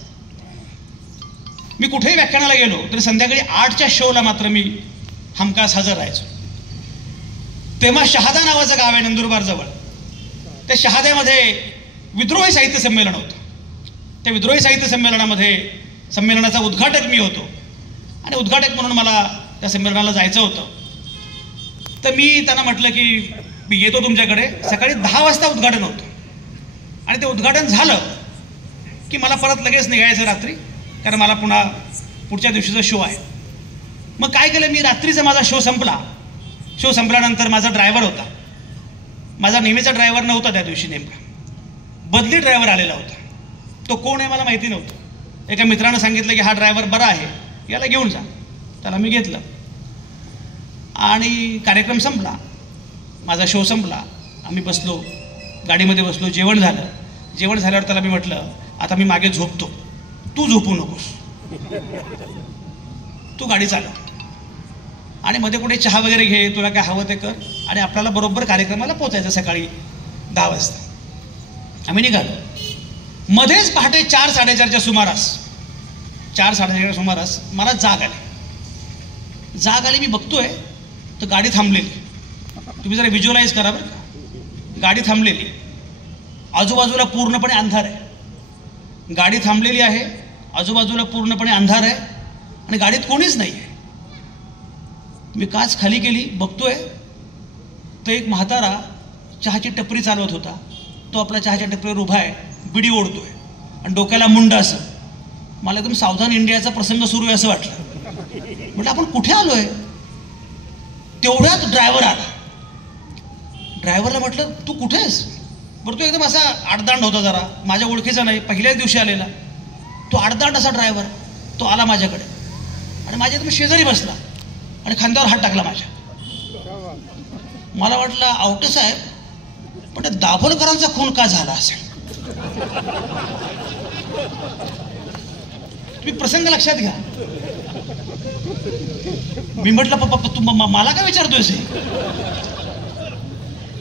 मी कुठेही व्याख्यानाला गेलो तरी संध्याकाळी 8च्या शोला मात्र मी हमखास हजर राहायचो. तेव्हा शहादा नावाचं गाव आहे नंदुरबार जवळ. त्या शहाद्यामध्ये विद्रोही साहित्य संमेलन होतं. त्या विद्रोही साहित्य संमेलनाचा उद्घाटक मी होतो आणि उद्घाटक म्हणून मला त्या संमेलनाला जायचं होतं. तर मी त्यांना म्हटलं की मी येतो तुमच्याकडे. सकाळी 10 वाजता उद्घाटन होतं आणि ते उद्घाटन झालं की मला परत लगेच निघायचं रात्री, कारण मला पुन्हा पुढच्या दिवशीचा शो आहे. मग काय केलं मी, रात्रीचा माझा शो संपल्यानंतर माझा ड्रायव्हर होता. माझा नेहमीचा ड्रायव्हर नव्हता त्या दिवशी, नेमका बदली ड्रायव्हर आलेला होता. तो कोण आहे मला माहिती नव्हतं. एका मित्रानं सांगितलं की हा ड्रायव्हर बरा आहे, याला घेऊन जा. त्याला मी घेतलं आणि कार्यक्रम संपला, माझा शो संपला. आम्ही बसलो, गाडीमध्ये बसलो, जेवण झालं. जेवण झाल्यावर त्याला मी म्हटलं आता मी मागे झोपतो, तू झोपू नकोस, तू गाडी चालव आणि मध्ये कुठे चहा वगैरे घे, तुला काय हवं ते कर आणि आपल्याला बरोबर कार्यक्रमाला पोचायचं सकाळी 10 वाजता. आम्ही निघालो. मध्येच पहाटे 4-4:30च्या सुमारास मला जाग आली. मी बघतोय तर गाडी थांबलेली. तुम्ही जरा व्हिज्युअलाइज करा बरं का. गाडी थांबलेली, आजूबाजूला पूर्णपणे अंधार आहे. गाडी थांबलेली आहे, आजूबाजूला पूर्णपणे अंधार आहे आणि गाडीत कोणीच नाही आहे. मी काच खाली केली, बघतोय तर एक म्हातारा चहाची टपरी चालवत होता. तो आपला चहाच्या टपरीवर उभा आहे, बिडी ओढतोय आणि डोक्याला मुंड असं. मला एकदम सावधान इंडियाचा प्रसंग सुरू आहे असं वाटलं. म्हटलं आपण कुठे आलोय. तेवढ्यात ड्रायव्हर आला. ड्रायव्हरला म्हटलं तू कुठे आहेस. बरं तो एकदम असा आडदांड होता, जरा माझ्या ओळखीचा नाही, पहिल्याच दिवशी आलेला. तो आडदांड असा ड्रायव्हर. तो आला माझ्याकडे आणि माझ्या एकदम शेजारी बसला आणि खांद्यावर हात टाकला माझ्या. मला वाटलं आवटे साहेब, पण दाभोलकरांचा खून का झाला असेल. तुम्ही प्रसंग लक्षात घ्या. मी म्हटलं पप्पा तू मला काय विचारतोयस.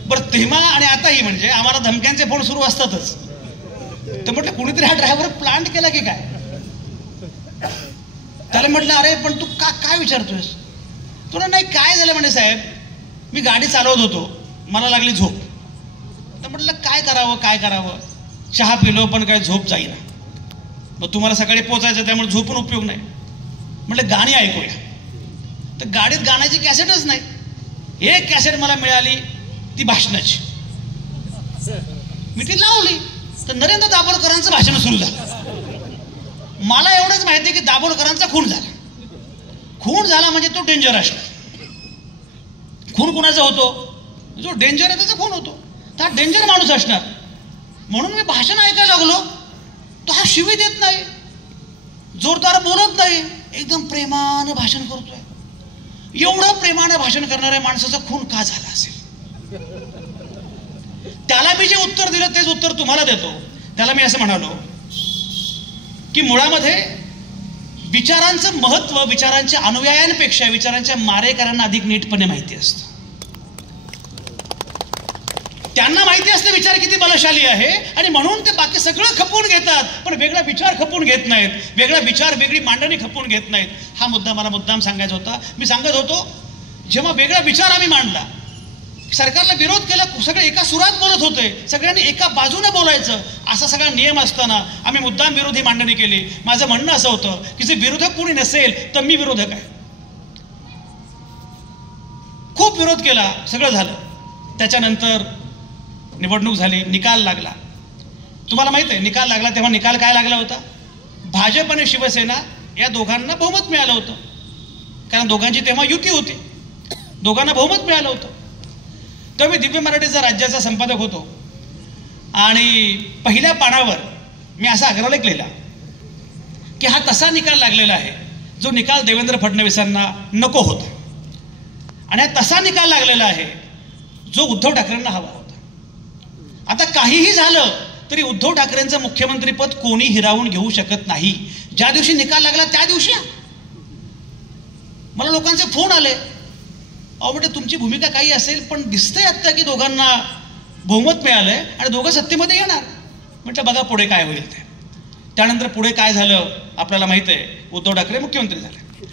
बरं तेव्हा आणि आताही म्हणजे आम्हाला धमक्यांचे फोन सुरू असतातच. तर म्हटलं कुणीतरी हा ड्रायव्हर प्लांट केला की काय. त्याला म्हटलं अरे पण तू काय विचारतोयस. तुला नाही काय झालं म्हणे साहेब, मी गाडी चालवत होतो, मला लागली झोप. तर म्हटलं काय करावं. चहा पिलो पण काय झोप जाईना. मग तुम्हाला सकाळी पोचायचं त्यामुळे झोपून उपयोग नाही. म्हटलं गाणी ऐकूया. तर गाडीत गाण्याची कॅसेटच नाही. एक कॅसेट मला मिळाली, ती भाषणाची. मी ती लावली तर नरेंद्र दाभोलकरांचं भाषण सुरू झालं. मला एवढंच माहिती की दाभोलकरांचा खून झाला. खून झाला म्हणजे तो डेंजर असला. खून कुणाचा होतो, जो डेंजर आहे त्याचा खून होतो. तर हा डेंजर माणूस असणार. म्हणून मी भाषण ऐकायला लागलो. तो हा शिवी देत नाही, जोरदार बोलत नाही, एकदम प्रेमानं भाषण करतोय. एवढं प्रेमानं भाषण करणाऱ्या माणसाचा खून का झाला असेल. त्याला मी जे उत्तर दिलं तेच उत्तर तुम्हाला देतो. त्याला मी असं म्हणालो की मुळामध्ये विचारांचं महत्व विचारांच्या अनुयायांपेक्षा विचारांच्या मारेकरांना अधिक नीटपणे माहिती असतं. त्यांना माहिती असतं विचार किती बलशाली आहे आणि म्हणून ते बाकी सगळं खपवून घेतात, पण वेगळा विचार खपवून घेत नाहीत. वेगळा विचार, वेगळी मांडणी खपवून घेत नाहीत. हा मुद्दा मला मुद्दाम सांगायचा होता. मी सांगत होतो जेव्हा वेगळा विचार आम्ही मांडला, सरकारला विरोध केला, सगळे एका सुरात बोलत होते, सगळ्यांनी एका बाजूने बोलायचं असा सगळा नियम असताना आम्ही मुद्दाम विरोधी मांडणी केली. माझं म्हणणं असं होतं की जे विरोधक कोणी नसेल तर मी विरोधक आहे. खूप विरोध केला, सगळं झालं. त्याच्यानंतर निवडणूक झाली, निकाल लागला. तुम्हाला माहिती आहे निकाल लागला तेव्हा निकाल काय लागला होता? भाजप आणि शिवसेना या दोघांना बहुमत मिळालं होतं, कारण दोघांची तेव्हा युती होती, दोघांना बहुमत मिळालं होतं. तर मी दिव्य मराठीचा राज्याचा संपादक होतो आणि पहिल्या पानावर मी असा अग्रलेख लिहिला की हा तसा निकाल लागलेला आहे जो निकाल देवेंद्र फडणवीसांना नको होता, आणि हा तसा निकाल लागलेला आहे जो उद्धव ठाकरेंना हवा होता. आता काहीही झालं तरी उद्धव ठाकरेंचं मुख्यमंत्रीपद कोणी हिरावून घेऊ शकत नाही. ज्या दिवशी निकाल लागला त्या दिवशी मला लोकांचे फोन आले, अहो म्हणजे तुमची भूमिका काही असेल पण दिसतंय आत्ता की दोघांना बहुमत मिळालंय आणि दोघं सत्तेमध्ये येणार. म्हटलं बघा पुढे काय होईल ते. त्यानंतर पुढे काय झालं आपल्याला माहित आहे, उद्धव ठाकरे मुख्यमंत्री झाले.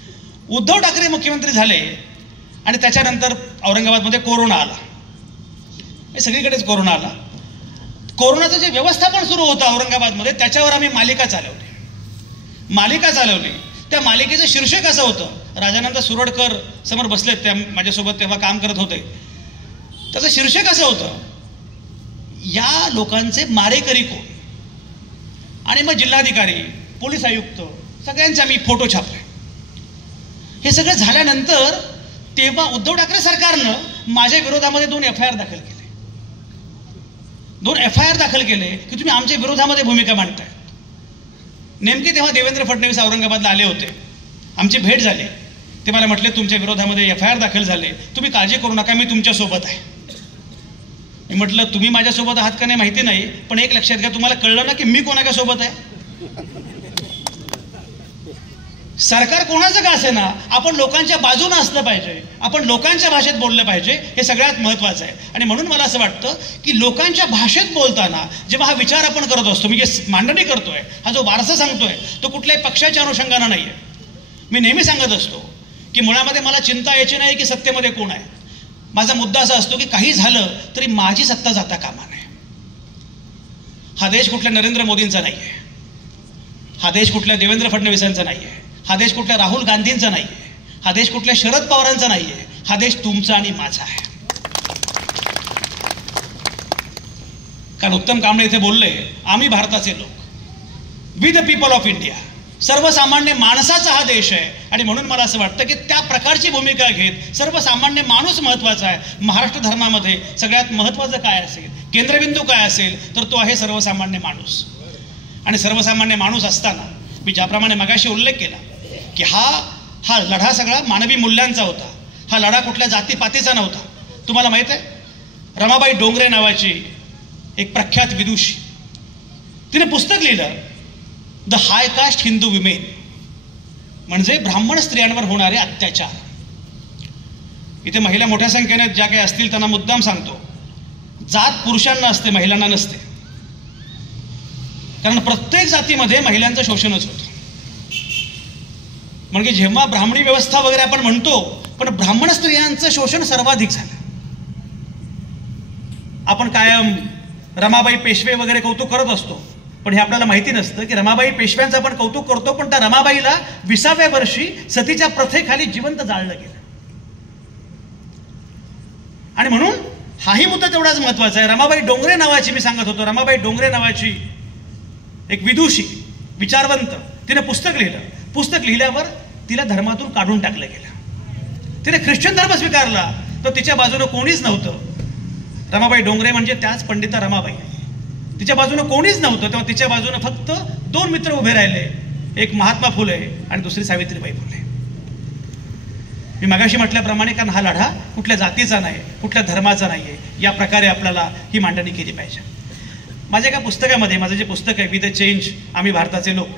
उद्धव ठाकरे मुख्यमंत्री झाले आणि त्याच्यानंतर औरंगाबादमध्ये कोरोना आला, सगळीकडेच कोरोना आला. कोरोनाचं जे व्यवस्थापन सुरू होतं औरंगाबादमध्ये त्याच्यावर आम्ही मालिका चालवली. त्या मालिकेचं शीर्षक असं होतं, राजानंद सुरडकर समोर बसलेत, त्या माझ्यासोबत तेव्हा काम करत होते. त्याचं शीर्षक असं होतं, या लोकांचे मारेकरी कोण. आणि मग जिल्हाधिकारी, पोलीस आयुक्त सगळ्यांचे आम्ही फोटो छापले. हे सगळं झाल्यानंतर तेव्हा उद्धव ठाकरे सरकारनं माझ्या विरोधामध्ये 2 FIR दाखल केले. 2 FIR दाखल केले की तुम्ही आमच्या विरोधामध्ये भूमिका मांडताय. नेमके तेव्हा देवेंद्र फडणवीस औरंगाबादला आले होते, आमची भेट झाली. ते मला म्हटले तुमच्या विरोधामध्ये FIR दाखल झाले, तुम्ही काळजी करू नका, मी तुमच्यासोबत आहे. मी म्हटलं तुम्ही माझ्यासोबत आहात का नाही माहिती नाही, पण एक लक्षात घ्या, तुम्हाला कळलं ना की मी कोणाच्या सोबत आहे. सरकार कोणाचं का असे ना, आपण लोकांच्या बाजूने असलं पाहिजे, आपण लोकांच्या भाषेत बोललं पाहिजे, हे सगळ्यात महत्त्वाचं आहे. आणि म्हणून मला असं वाटतं की लोकांच्या भाषेत बोलताना जेव्हा हा विचार आपण करत असतो, मी जे मांडणी करतोय, हा जो वारसा सांगतोय, तो कुठल्याही पक्षाच्या अनुषंगानं नाही आहे. मी नेहमी सांगत असतो की मुळामध्ये मला चिंता यायची नाही की सत्तेमध्ये कोण आहे. माझा मुद्दा असा असतो की काही झालं तरी माझी सत्ता जाता कामा नये. हा देश कुठल्या नरेंद्र मोदींचा नाही आहे, हा देश कुठल्या देवेंद्र फडणवीसांचा नाही आहे, हा देश कुठल्या राहुल गांधींचा नाही आहे, हा देश कुठल्या शरद पवारांचा नाही आहे, हा देश तुमचा आणि माझा आहे. कारण उत्तम कांबळे इथे बोलले, आम्ही भारताचे लोक, we the people of India, सर्वसामान्य माणसाचा हा देश आहे. आणि म्हणून मला असं वाटतं की त्या प्रकारची भूमिका घेत सर्वसामान्य माणूस महत्त्वाचा आहे. महाराष्ट्र धर्मामध्ये सगळ्यात महत्त्वाचं काय असेल, केंद्रबिंदू काय असेल, तर तो आहे सर्वसामान्य माणूस. आणि सर्वसामान्य माणूस असताना मी ज्याप्रमाणे मगाशी उल्लेख केला की हा लढा सगळा मानवी मूल्यांचा होता, हा लढा कुठल्या जातीपातीचा नव्हता. तुम्हाला माहित आहे रमाबाई डोंगरे नावाची एक प्रख्यात विदुषी, तिने पुस्तक लिहिलं the high caste Hindu women, म्हणजे ब्राह्मण स्त्रियांवर होणारे अत्याचार. इथे महिला मोठ्या संख्येने ज्या काही असतील त्यांना मुद्दाम सांगतो, जात पुरुषांना असते, महिलांना नसते. कारण प्रत्येक जातीमध्ये महिलांचं शोषणच होतं. म्हणजे जेव्हा ब्राह्मणी व्यवस्था वगैरे आपण म्हणतो, पण ब्राह्मण स्त्रियांचं शोषण सर्वाधिक झालं. आपण कायम रमाबाई पेशवे वगैरे कौतुक करत असतो, पण हे आपल्याला माहिती नसतं की रमाबाई पेशव्यांचं आपण कौतुक करतो, पण त्या रमाबाईला 20व्या वर्षी सतीच्या प्रथेखाली जिवंत जाळलं गेलं. आणि म्हणून हाही मुद्दा तेवढाच महत्वाचा आहे. रमाबाई डोंगरे नावाची, मी सांगत होतो, रमाबाई डोंगरे नावाची एक विदुषी, विचारवंत, तिने पुस्तक लिहिलं. पुस्तक लिहिल्यावर तिला धर्मातून काढून टाकलं गेलं. तिने ख्रिश्चन धर्म स्वीकारला, तर तिच्या बाजूने कोणीच नव्हतं. रमाबाई डोंगरे म्हणजे त्याच पंडिता रमाबाई, तिच्या बाजूने कोणीच नव्हतं. तेव्हा तिच्या बाजूने फक्त 2 मित्र उभे राहिले, एक महात्मा फुले आणि दुसरी सावित्रीबाई फुले. मी मगाशी म्हटल्याप्रमाणे, कारण हा लढा कुठल्या जातीचा नाही, कुठल्या धर्माचा नाही आहे, या प्रकारे आपल्याला ही मांडणी केली पाहिजे. माझ्या एका पुस्तकामध्ये, माझं जे पुस्तक आहे वी द चेंज, आम्ही भारताचे लोक,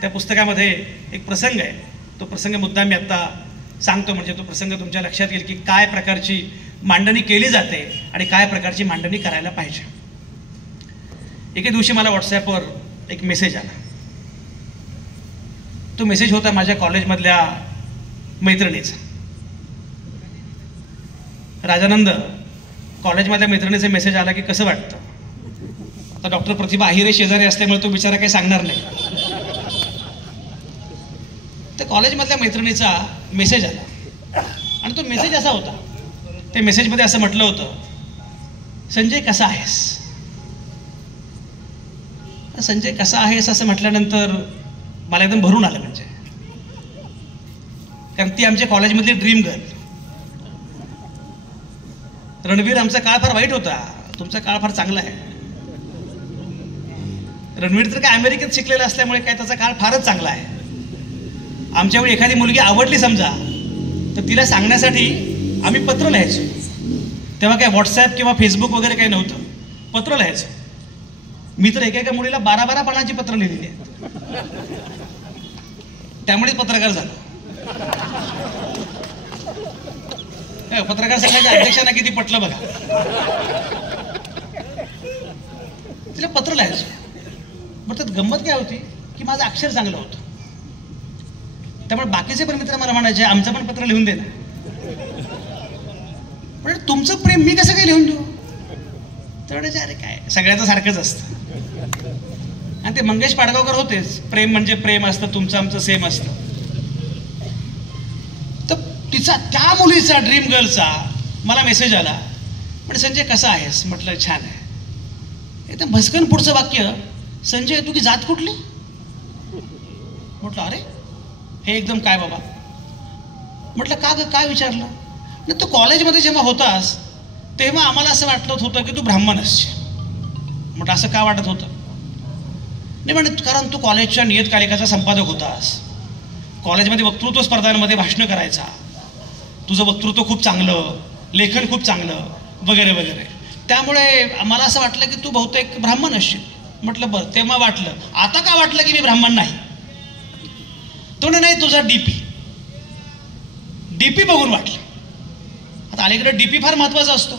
त्या पुस्तकामध्ये एक प्रसंग आहे. तो प्रसंग मुद्दा मी आत्ता सांगतो, म्हणजे तो प्रसंग तुमच्या लक्षात येईल की काय प्रकारची मांडणी केली जाते आणि काय प्रकारची मांडणी करायला पाहिजे. एके दिवशी मला व्हॉट्सॲपवर एक मेसेज आला. तो मेसेज होता माझ्या कॉलेजमधल्या मैत्रिणीचा. राजानंद, कॉलेजमधल्या मैत्रिणीचा मेसेज आला की कसं वाटतं. तर डॉक्टर प्रतिभा आहिरे शेजारी असल्यामुळे तो बिचारा काही सांगणार नाही. तर कॉलेजमधल्या मैत्रिणीचा मेसेज आला आणि तो मेसेज असा होता ते मेसेजमध्ये असं म्हटलं होतं, संजय कसा आहेस? संजय कसा आहेस असं म्हटल्यानंतर मला एकदम भरून आलं. म्हणजे कारण ती आमच्या कॉलेजमधली ड्रीम गर्ल. रणवीर, आमचा काळ फार वाईट होता, तुमचा काळ फार चांगला आहे. रणवीर तर काय अमेरिकेत शिकलेला असल्यामुळे काय त्याचा काळ फारच चांगला आहे. आमच्यावेळी एखादी मुलगी आवडली समजा, तर तिला सांगण्यासाठी आम्ही पत्र लिहायचो. तेव्हा काय व्हॉट्सॲप किंवा फेसबुक वगैरे काही नव्हतं, पत्र लिहायचो. मी तर एका मुलीला 12-12 पानांची पत्र लिहिलेली आहेत. त्यामुळेच पत्रकार झालो. पत्रकार संघाच्या अध्यक्षांना किती पटलं बघा. तिला पत्र लिहायचो. मग त्यात गंमत काय होती की माझं अक्षर चांगलं होतं, त्यामुळे बाकीचे पण मित्र मला म्हणायचे आमचं पण पत्र लिहून दे ना. पण तुमचं प्रेम मी कसं काय लिहून देऊ? तर म्हणायचे अरे काय, सगळ्याचं सारखंच असतं. आणि ते मंगेश पाडगावकर होतेच, प्रेम म्हणजे प्रेम असतं, तुमचं आमचं सेम असतं. तर तिचा, त्या मुलीचा, ड्रीम गर्लचा मला मेसेज आला, म्हणजे संजय कसा आहेस? म्हटलं छान आहे. एकदम भस्कन पुढचं वाक्य, संजय तुझी जात कुठली? म्हटलं अरे हे एकदम काय बाबा. म्हटलं का ग, काय विचारलं? नाही, तू कॉलेजमध्ये जेव्हा होतास तेव्हा आम्हाला असं वाटत होतं की तू ब्राह्मण असशील. म्हटलं असं का वाटत होतं? नाही म्हणजे कारण तू कॉलेजच्या नियतकालिकाचा संपादक होतास, कॉलेजमध्ये वक्तृत्व स्पर्धांमध्ये भाषणं करायचा, तुझं वक्तृत्व खूप चांगलं, लेखन खूप चांगलं वगैरे वगैरे, त्यामुळे आम्हाला असं वाटलं की तू बहुतेक ब्राह्मण असशील. म्हटलं बरं, तेव्हा वाटलं. आता का वाटलं की मी ब्राह्मण नाही? तो नाही, तुझा डीपी बघून वाटलं. आता अलीकडे डीपी फार महत्वाचा असतो.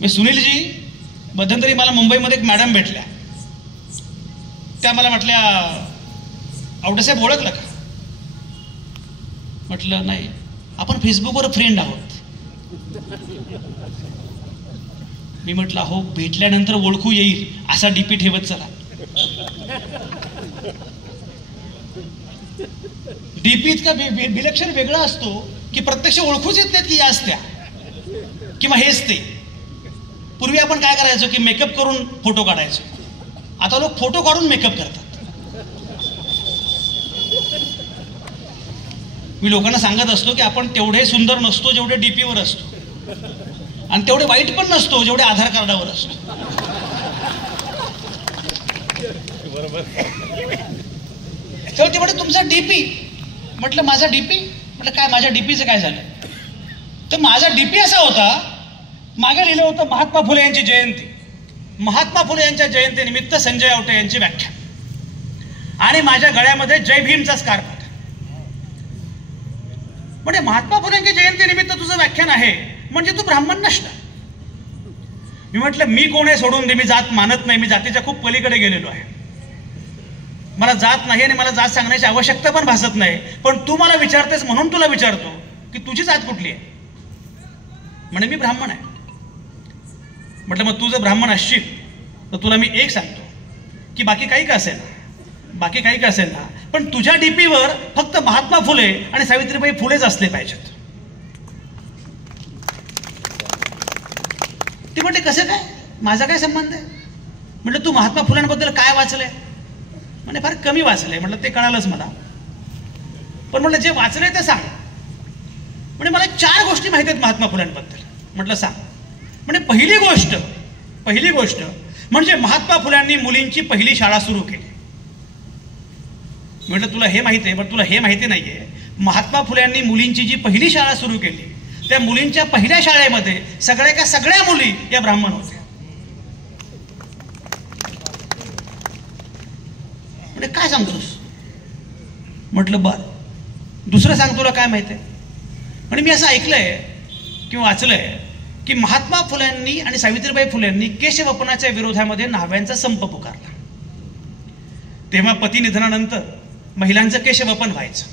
मी सुनीलजी मध्यंतरी मला मुंबईमध्ये एक मॅडम भेटल्या. त्या मला म्हटल्या, आवडेसाहेब ओळखलं का? म्हटलं नाही, आपण फेसबुकवर फ्रेंड आहोत. मी म्हटलं हो, भेटल्यानंतर ओळखू येईल असा डीपी ठेवत चला. डीपी इतका विलक्षण वेगळा असतो की प्रत्यक्ष ओळखूच येत नाहीत की या असत्या किंवा हेच ते. पूर्वी आपण काय करायचो की मेकअप करून फोटो काढायचो. आता लोक फोटो काढून मेकअप करतात. मी लोकांना सांगत असतो की आपण तेवढे सुंदर नसतो जेवढे डीपीवर असतो, आणि तेवढे वाईट पण नसतो जेवढे आधार कार्डावर असतो. बरोबर. तेव्हा ते तुमचा डीपी. म्हटलं माझा डीपी? म्हटलं काय माझ्या डीपीचं काय झालं? तर माझा डीपी असा होता, मागे लिहिलं होतं महात्मा फुले यांची जयंती. महात्मा फुले यांच्या जयंतीनिमित्त संजय आवटे यांची व्याख्या, आणि माझ्या गळ्यामध्ये जय भीमचा स्कार्फ होता. म्हणजे महात्मा फुले यांच्या जयंतीनिमित्त तुझं व्याख्यान आहे म्हणजे तू ब्राह्मण नसणार. मी म्हटलं मी कोण आहे सोडून दे, मी जात मानत नाही, मी जातीच्या खूप पलीकडे गेलेलो आहे. मला जात नाही आणि मला जात सांगण्याची आवश्यकता पण भासत नाही. पण तू मला विचारतेस म्हणून तुला विचारतो की तुझी जात कुठली आहे? म्हणे मी ब्राह्मण आहे. म्हटलं मग तू जर ब्राह्मण असशील तर तुला मी एक सांगतो की बाकी काही का असेल ना, पण तुझ्या डीपीवर फक्त महात्मा फुले आणि सावित्रीबाई फुलेच असले पाहिजेत. ती म्हटले कसं काय, माझा काय संबंध आहे? म्हटलं तू महात्मा फुल्यांबद्दल काय वाचलंय? म्हणजे फार कमी वाचलंय. म्हटलं ते कळालंच मला, पण म्हटलं जे वाचलंय ते सांग. म्हणजे मला 4 गोष्टी माहिती आहेत महात्मा फुल्यांबद्दल. म्हटलं सांग. म्हणजे पहिली गोष्ट म्हणजे महात्मा फुल्यांनी मुलींची पहिली शाळा सुरू केली. म्हटलं तुला हे माहिती आहे? पण तुला हे माहिती नाहीये, महात्मा फुल्यांनी मुलींची जी पहिली शाळा सुरू केली त्या मुलींच्या पहिल्या शाळेमध्ये सगळ्या मुली या ब्राह्मण होत्या. म्हणजे काय सांगतोस? म्हटलं बर, दुसरं सांग तुला काय माहिती आहे? म्हणजे मी असं ऐकलंय किंवा वाचलंय की महात्मा फुल्यांनी आणि सावित्रीबाई फुल्यांनी केशवपनाच्या विरोधामध्ये न्हाव्यांचा संप पुकारला. तेव्हा पती निधनानंतर महिलांचं केशवपन व्हायचं.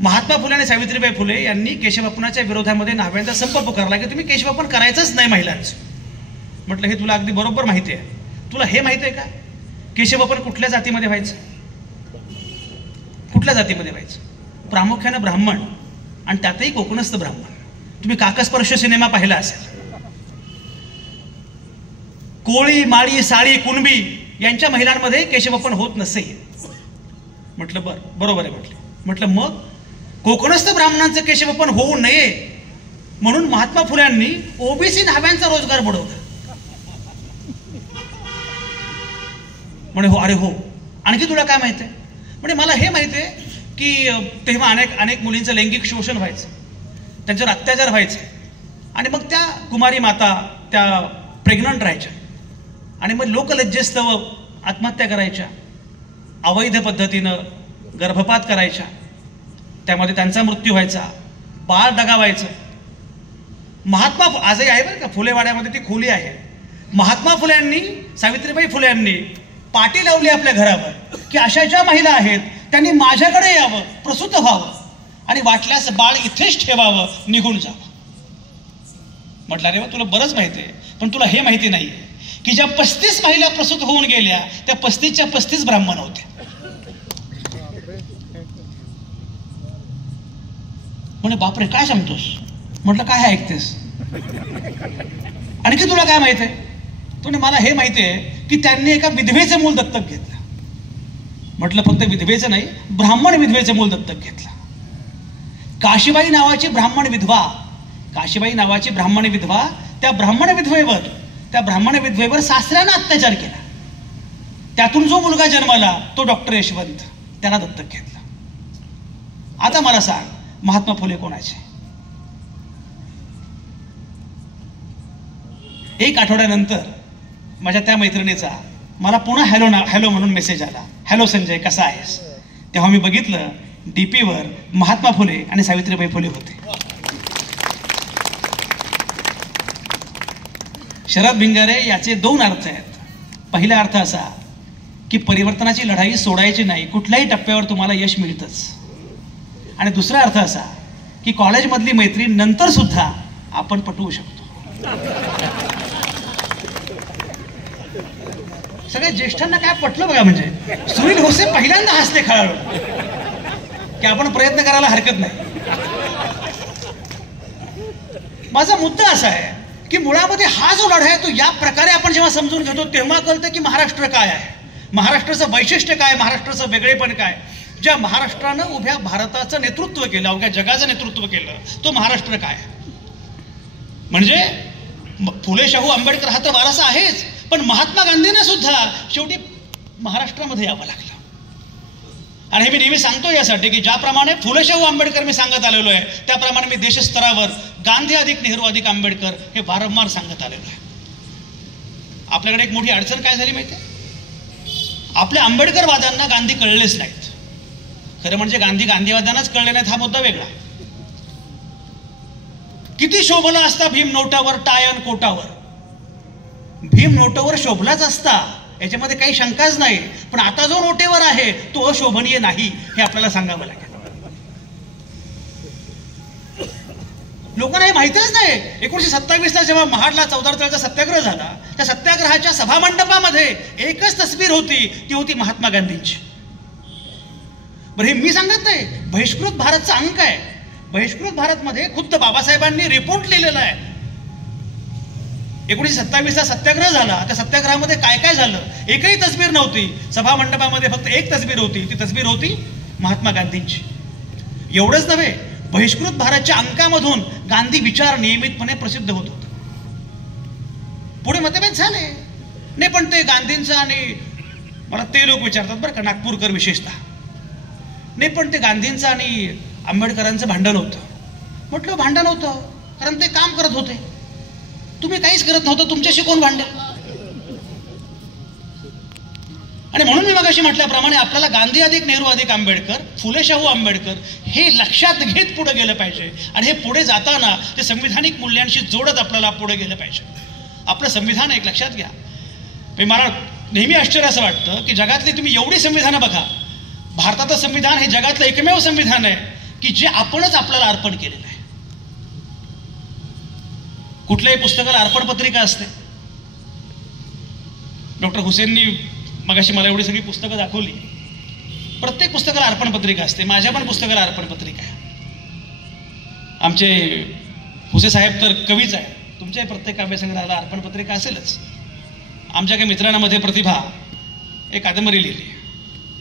महात्मा फुले आणि सावित्रीबाई फुले यांनी केशवपनाच्या विरोधामध्ये न्हाव्यांचा संप पुकारला की तुम्ही केशवपन करायचंच नाही महिलांचं. म्हटलं हे तुला अगदी बरोबर माहिती आहे. तुला हे माहिती आहे का केशवपन कुठल्या जातीमध्ये व्हायचं? कुठल्या जातीमध्ये व्हायचं? प्रामुख्यानं ब्राह्मण आणि त्यातही कोकणस्थ ब्राह्मण. तुम्ही काकस्पर्श सिनेमा पाहिला असेल. कोळी, माळी, साळी, कुणबी यांच्या महिलांमध्ये केशवपन होत नसे. म्हटलं बरोबर आहे. म्हटलं मग कोकणस्थ ब्राह्मणांचं केशवपन होऊ नये म्हणून महात्मा फुल्यांनी ओबीसी न्हाव्यांचा रोजगार बुडवला. म्हणे हो. अरे हो, आणखी तुला काय माहिती आहे? म्हणजे मला हे माहिती आहे की तेव्हा अनेक मुलींचं लैंगिक शोषण व्हायचं, त्यांच्यावर अत्याचार व्हायचे, आणि मग त्या कुमारी माता त्या प्रेग्नंट राहायच्या आणि मग लोकलज्जेस्तव आत्महत्या करायच्या, अवैध पद्धतीनं गर्भपात करायच्या, त्यामध्ये त्यांचा मृत्यू व्हायचा, बाळ दगावायचं. महात्मा आजही आहे बरं का, फुलेवाड्यामध्ये ती खोली आहे. महात्मा फुल्यांनी, सावित्रीबाई फुल्यांनी पाटी लावली आपल्या घरावर की अशा ज्या महिला आहेत त्यांनी माझ्याकडे यावं, प्रसूत व्हावं आणि वाटल्यास बाळ इथेच ठेवावं, निघून जावं. म्हटलं अरे वा, तुला बरंच माहिती आहे, पण तुला हे माहिती नाही की ज्या 35 महिला प्रसूत होऊन गेल्या त्या 35च्या 35 ब्राह्मण होते. म्हणे बापरे, काय सांगतोस? म्हटलं काय ऐकतेस? आणखी तुला काय माहिती आहे? तो मला हे माहिती आहे की त्यांनी एका विधवेचं मूल दत्तक घेतलं. म्हटलं फक्त विधवेचं नाही, ब्राह्मण विधवेचं मूल दत्तक घेतलं. काशीबाई नावाची ब्राह्मण विधवा, त्या ब्राह्मण विधवेवर सासऱ्यानं अत्याचार केला. त्यातून जो मुलगा जन्माला तो डॉक्टर यशवंत, त्याला दत्तक घेतला. आता मला सांग, महात्मा फुले कोणाचे? एक आठवड्यानंतर माझ्या त्या मैत्रिणीचा मला पुन्हा हॅलो म्हणून मेसेज आला. हॅलो संजय, कसा आहेस? तेव्हा मी बघितलं डीपीवर महात्मा फुले आणि सावित्रीबाई फुले होते. शरद भिंगारे याचे 2 अर्थ आहेत. पहिला अर्थ असा की परिवर्तनाची लढाई सोडायची नाही, कुठल्याही टप्प्यावर तुम्हाला यश मिळतंच. आणि दुसरा अर्थ असा की कॉलेजमधली मैत्री नंतर सुद्धा आपण पटवू शकतो. सगळ्या ज्येष्ठांना काय पटलं बघा. म्हणजे सुनील होसे पहिल्यांदा हसले खळाळून की आपण प्रयत्न करायला हरकत नाही. माझा मुद्दा असा आहे की मुळामध्ये हा जो लढा आहे तो या प्रकारे आपण जेव्हा समजून घेतो तेव्हा कळतं की महाराष्ट्र काय आहे, महाराष्ट्राचं वैशिष्ट्य काय, महाराष्ट्राचं वेगळेपण काय. ज्या महाराष्ट्रानं उभ्या भारताचं नेतृत्व केलं, अवघ्या जगाचं नेतृत्व केलं, तो महाराष्ट्र काय. म्हणजे फुले, शाहू, आंबेडकर हा तर वारसा आहेच, पण महात्मा गांधींना सुद्धा शेवटी महाराष्ट्रामध्ये यावं लागलं. आणि हे मी नेहमी सांगतो यासाठी की ज्याप्रमाणे फुले, शाहू, आंबेडकर मी सांगत आलेलो आहे, त्याप्रमाणे मी देशस्तरावर गांधी अधिक नेहरू अधिक आंबेडकर हे वारंवार सांगत आलेलो आहे. आपल्याकडे एक मोठी अडचण काय झाली माहिती आहे? आपल्या आंबेडकरवाद्यांना गांधी कळलेच नाहीत. खरं म्हणजे गांधीवाद्यांनाच कळले नाहीत हा मुद्दा वेगळा. किती शोभला असता भीम नोटावर टायन कोटावर. भीम नोटावर शोभलाच असता, याच्यामध्ये काही शंकाच नाही. पण आता जो नोटेवर आहे तो अशोभनीय नाही, हे आपल्याला सांगावं लागेल. लोकांना हे माहितीच नाही. 1927ला जेव्हा महाडला 14 तारखेचा सत्याग्रह झाला, त्या सत्याग्रहाच्या सभामंडपामध्ये एकच तस्वीर होती, ती होती महात्मा गांधींची. बरं, हे मी सांगत नाही, बहिष्कृत भारतचा अंक आहे. बहिष्कृत भारतमध्ये खुद्द बाबासाहेबांनी रिपोर्ट लिहिलेला आहे. 1927ला सत्याग्रह झाला, त्या सत्याग्रहामध्ये काय काय झालं एकही तस्वीर नव्हती. सभामंडपामध्ये फक्त एक तस्वीर होती, ती तस्वीर होती महात्मा गांधींची. एवढंच नव्हे, बहिष्कृत भारतच्या अंकामधून गांधी विचार नियमितपणे प्रसिद्ध होत होता. पुढे मतभेद झाले नाही, पण ते गांधींचं, आणि मला ते लोक विचारतात बरं का, नागपूरकर विशेषतः, नाही पण ते गांधींचं आणि आंबेडकरांचं भांडण होतं. म्हटलं भांडण होतं कारण ते काम करत होते, तुम्ही काहीच करत नव्हतं, तुमच्याशी कोण भांडेल. आणि म्हणून मी मगाशी म्हटल्याप्रमाणे आपल्याला गांधी अधिक नेहरू अधिक आंबेडकर, फुले शाहू आंबेडकर हे लक्षात घेत पुढे गेलं पाहिजे. आणि हे पुढे जाताना ते संविधानिक मूल्यांशी जोडत आपल्याला पुढे गेलं पाहिजे. आपलं संविधान एक लक्षात घ्या. मला नेहमी आश्चर्य असं वाटतं की जगातली तुम्ही एवढी संविधानं बघा, भारताचं संविधान हे जगातलं एकमेव संविधान आहे की जे आपणच आपल्याला अर्पण केलेलं आहे. कुठल्याही पुस्तकाला अर्पण पत्रिका असते. डॉक्टर हुसेननी मगाशी मला एवढी सगळी पुस्तकं दाखवली. प्रत्येक पुस्तकाला अर्पण पत्रिका असते. माझ्या पण पुस्तकाला अर्पण पत्रिका आहे. आमचे हुसे साहेब तर कवीच आहे, तुमच्याही प्रत्येक काव्यसंग्रहाला अर्पणपत्रिका असेलच. आमच्या काही मित्रांमध्ये प्रतिभा एक कादंबरी लिहिली.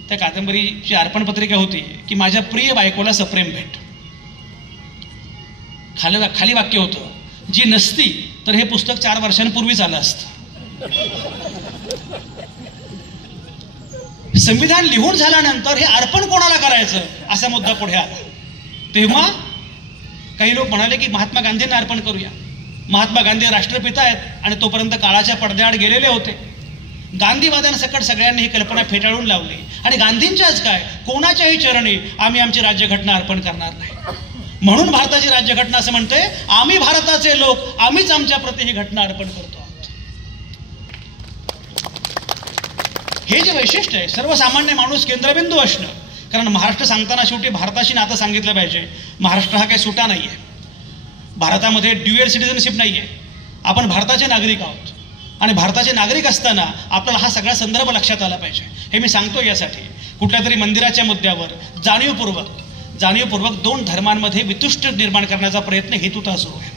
त्या कादंबरीची अर्पणपत्रिका होती की माझ्या प्रिय बायकोला सप्रेम भेट. खाली वाक्य होतं, जी नसती तर हे पुस्तक 4 वर्षांपूर्वीच आलं असतं. संविधान लिहून झाल्यानंतर हे अर्पण कोणाला करायचं असा मुद्दा पुढे आला. तेव्हा काही लोक म्हणाले की महात्मा गांधींना अर्पण करूया. महात्मा गांधी राष्ट्रपिता आहेत आणि तोपर्यंत काळाच्या पडद्याआड गेलेले होते. गांधीवाद्यांसकट सगळ्यांनी ही कल्पना फेटाळून लावली आणि गांधींच्याच काय कोणाच्याही चरणी आम्ही आमची राज्यघटना अर्पण करणार नाही. म्हणून भारताची राज्यघटना असं म्हणते, आम्ही भारताचे लोक, आम्हीच आमच्या प्रति ही घटना अर्पण करतो आहोत. हे जे वैशिष्ट्य आहे, सर्वसामान्य माणूस केंद्रबिंदू असणं. कारण महाराष्ट्र सांगताना शेवटी भारताशी नातं सांगितलं पाहिजे. महाराष्ट्र हा काही सुटा नाही आहे. भारतामध्ये ड्युएल सिटिझनशिप नाही आहे. आपण भारताचे नागरिक आहोत आणि भारताचे नागरिक असताना आपल्याला हा सगळा संदर्भ लक्षात आला पाहिजे. हे मी सांगतो यासाठी, कुठल्या तरी मंदिराच्या मुद्द्यावर जाणीवपूर्वक 2 धर्मांमध्ये वितुष्ट निर्माण करण्याचा प्रयत्न हेतुतः सुरू आहे.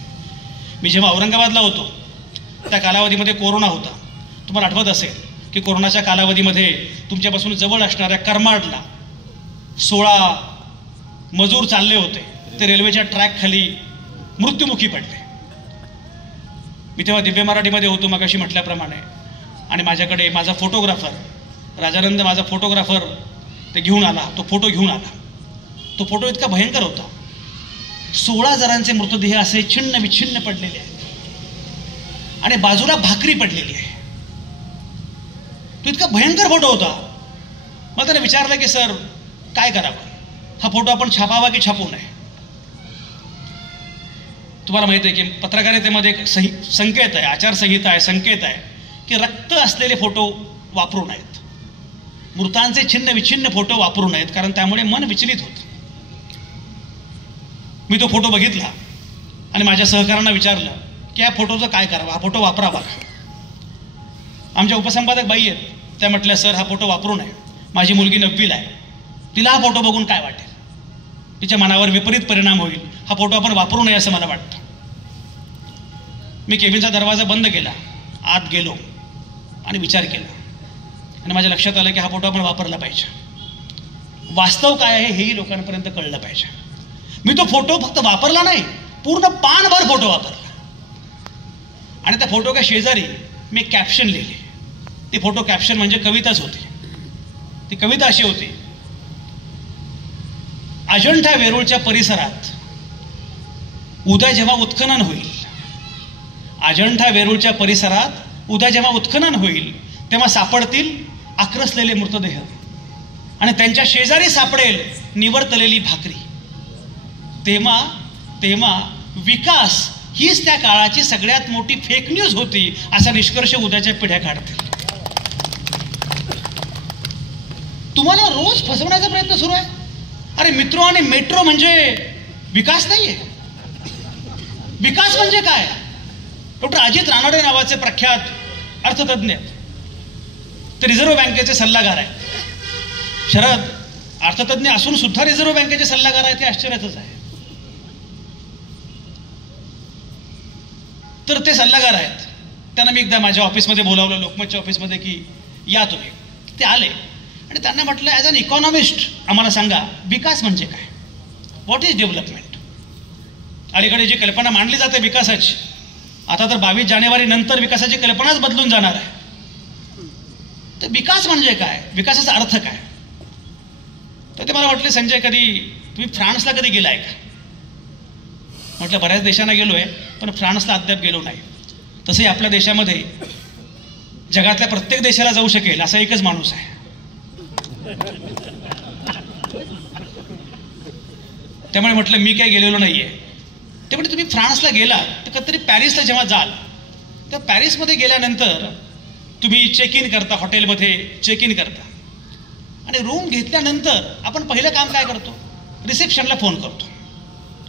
मी जेव्हा औरंगाबादला होतो त्या कालावधीमध्ये कोरोना होता. तुम्हाला आठवत असेल की कोरोनाच्या कालावधीमध्ये तुमच्यापासून जवळ असणाऱ्या करमाडला 16 मजूर चालले होते. ते रेल्वेच्या ट्रॅकखाली मृत्युमुखी पडले. मी तेव्हा दिव्य मराठीमध्ये होतो मगाशी म्हटल्याप्रमाणे, आणि माझ्याकडे माझा फोटोग्राफर राजानंद, माझा फोटोग्राफर ते घेऊन आला, तो फोटो घेऊन आला. तो फोटो इतका भयंकर होता. 16 जणांचे मृतदेह असे छिन्न विछिन्न पडलेले आहेत आणि बाजूला भाकरी पडलेली आहे. तो इतका भयंकर फोटो होता. मग त्याने विचारलं की सर काय करावं, हा फोटो आपण छापावा की छापू नये. तुम्हाला माहिती आहे की पत्रकारितेमध्ये एक संकेत आहे, आचारसंहिता आहे, संकेत आहे की रक्त असलेले फोटो वापरू नयेत, मृतांचे छिन्न विछिन्न फोटो वापरू नयेत, कारण त्यामुळे मन विचलित होतं. मी तो फोटो बघितला आणि माझ्या सहकाऱ्यांना विचारलं की या फोटोचं काय करावं, हा फोटो वापरावा. आमच्या उपसंपादक बाई आहेत, त्या म्हटल्या सर हा फोटो वापरू नये, माझी मुलगी 9वीला आहे, तिला हा फोटो बघून काय वाटेल, तिच्या मनावर विपरीत परिणाम होईल, हा फोटो आपण वापरू नये असं मला वाटतं. मी केबिनचा दरवाजा बंद केला, आत गेलो आणि विचार केला आणि माझ्या लक्षात आलं की हा फोटो आपण वापरला पाहिजे. वास्तव काय आहे हेही लोकांपर्यंत कळलं पाहिजे. मी तो फोटो फक्त वापरला नाही, पूर्ण पानभर फोटो वापरला आणि त्या फोटोच्या शेजारी मी कॅप्शन लिहिले. ती फोटो कॅप्शन म्हणजे कविताच होती. ती कविता अशी होती, अजंठा वेरूळच्या परिसरात उद्या जेव्हा उत्खनन होईल, अजंठा वेरूळच्या परिसरात उद्या जेव्हा उत्खनन होईल तेव्हा सापडतील आक्रसलेले मृतदेह आणि त्यांच्या शेजारी सापडेल निवर्तलेली भाकरी. तेव्हा विकास हीच त्या काळाची सगळ्यात मोठी फेक न्यूज होती असा निष्कर्ष उद्याच्या पिढ्या काढतील. तुम्हाला रोज फसवण्याचा प्रयत्न सुरू आहे. अरे मित्रो, आणि मेट्रो म्हणजे विकास नाहीये. विकास म्हणजे काय? डॉक्टर अजित रानडे नावाचे प्रख्यात अर्थतज्ञ, ते रिझर्व्ह बँकेचे सल्लागार आहेत. शरद अर्थतज्ञ असून सुद्धा रिझर्व्ह बँकेचे सल्लागार आहेत, हे आश्चर्याचंच आहे. तर ते सल्लागार आहेत. त्यांना मी एकदा माझ्या ऑफिसमध्ये बोलावलं, लोकमतच्या ऑफिसमध्ये, की या तुम्ही. ते आले आणि त्यांना म्हटलं ॲज अन इकॉनॉमिस्ट आम्हाला सांगा विकास म्हणजे काय, व्हॉट इज डेव्हलपमेंट. अलीकडे जी कल्पना मांडली जाते विकासाची, आता तर 22 जानेवारी नंतर विकासाची कल्पनाच बदलून जाणार आहे. तर विकास म्हणजे काय, विकासाचा अर्थ काय. तर ते मला म्हटले संजय तुम्ही फ्रान्सला कधी गेलाय का. म्हटलं बऱ्याच देशांना गेलो आहे पण फ्रान्सला अद्याप गेलो नाही. तसंही आपल्या देशामध्ये जगातल्या प्रत्येक देशाला जाऊ शकेल असा एकच माणूस आहे. त्यामुळे म्हटलं मी काय गेलेलो नाहीये. ते म्हणजे तुम्ही फ्रान्सला गेला तर कधीतरी पॅरिसला जेव्हा जाल तर पॅरिसमध्ये गेल्यानंतर तुम्ही चेक इन करता, हॉटेलमध्ये चेक इन करता आणि रूम घेतल्यानंतर आपण पहिलं काम काय करतो, रिसेप्शनला फोन करतो,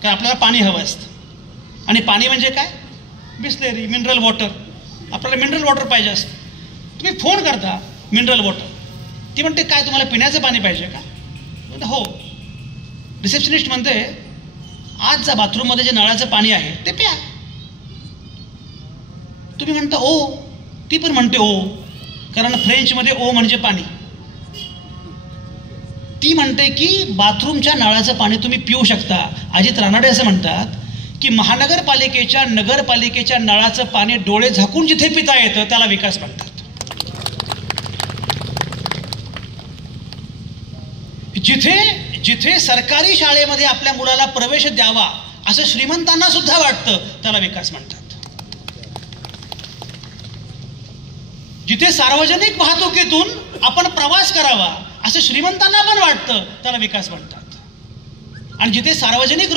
कारण आपल्याला पाणी हवं असतं. आणि पाणी म्हणजे काय, बिस्लेरी, मिनरल वॉटर. आपल्याला मिनरल वॉटर पाहिजे असतं. तुम्ही फोन करता मिनरल वॉटर, ती म्हणते काय तुम्हाला पिण्याचं पाणी पाहिजे का. हो. रिसेप्शनिस्ट म्हणते आज जा बाथरूममध्ये जे नळाचं पाणी आहे ते प्या. तुम्ही म्हणता ओ, ती पण म्हणते ओ, कारण फ्रेंचमध्ये ओ म्हणजे पाणी. ती म्हणते की बाथरूमच्या नळाचं पाणी तुम्ही पिऊ शकता. अजित रानडे असं म्हणतात की महानगरपालिकेच्या नगरपालिकेच्या नळाचं पाणी डोळे झाकून जिथे पिता येतं त्याला विकास म्हणतात. जिथे जिथे सरकारी शाळेमध्ये आपल्या मुलाला प्रवेश द्यावा असं श्रीमंतांना सुद्धा वाटतं त्याला विकास म्हणतात. जिथे सार्वजनिक वाहतुकीतून आपण प्रवास करावा असं श्रीमंतांना पण वाटतं त्याला विकास म्हणतात. आणि जिथे सार्वजनिक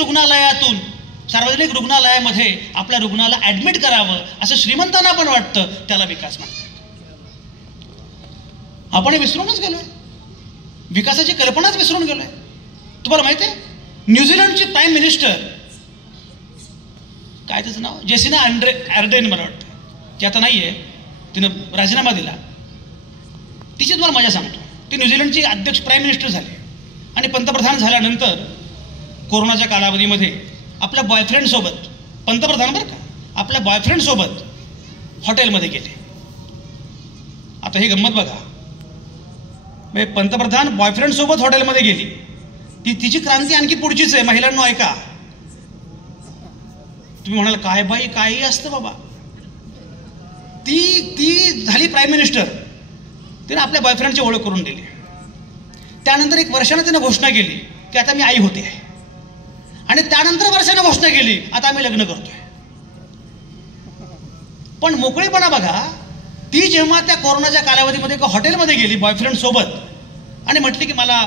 रुग्णालयामध्ये आपल्या रुग्णाला ऍडमिट करावं असं श्रीमंतांना पण वाटतं त्याला विकास म्हणतात. आपण हे विसरूनच गेलोय, विकासाची कल्पनाच विसरून गेलोय. तुम्हाला माहिती आहे न्यूझीलंडची प्राईम मिनिस्टर काय त्याचं नाव, जेसिना आर्डेन मला वाटतं, ती आता नाहीये, तिनं राजीनामा दिला. तिची तुम्हाला मजा सांगतो. ती न्यूझीलंडची अध्यक्ष प्राईम मिनिस्टर झाली आणि पंतप्रधान झाल्यानंतर कोरोनाच्या कालावधीमध्ये आपल्या बॉयफ्रेंडसोबत, पंतप्रधान बरं का, आपल्या बॉयफ्रेंडसोबत हॉटेलमध्ये गेले. आता ही गंमत बघा, म्हणजे पंतप्रधान बॉयफ्रेंडसोबत हॉटेलमध्ये गेली. तिची क्रांती आणखी पुढचीच आहे. महिलांनो ऐका, तुम्ही म्हणाल काय बाई काही असतं बाबा. ती झाली प्राईम मिनिस्टर, तिने आपल्या बॉयफ्रेंडची ओळख करून दिली. त्यानंतर एक वर्षानं तिने घोषणा केली की आता मी आई होते आहे. आणि त्यानंतर वर्षानं घोषणा केली आता आम्ही लग्न करतोय. पण मोकळेपणा बघा, ती जेव्हा त्या कोरोनाच्या कालावधीमध्ये एका हॉटेलमध्ये गेली बॉयफ्रेंड सोबत आणि म्हटली की मला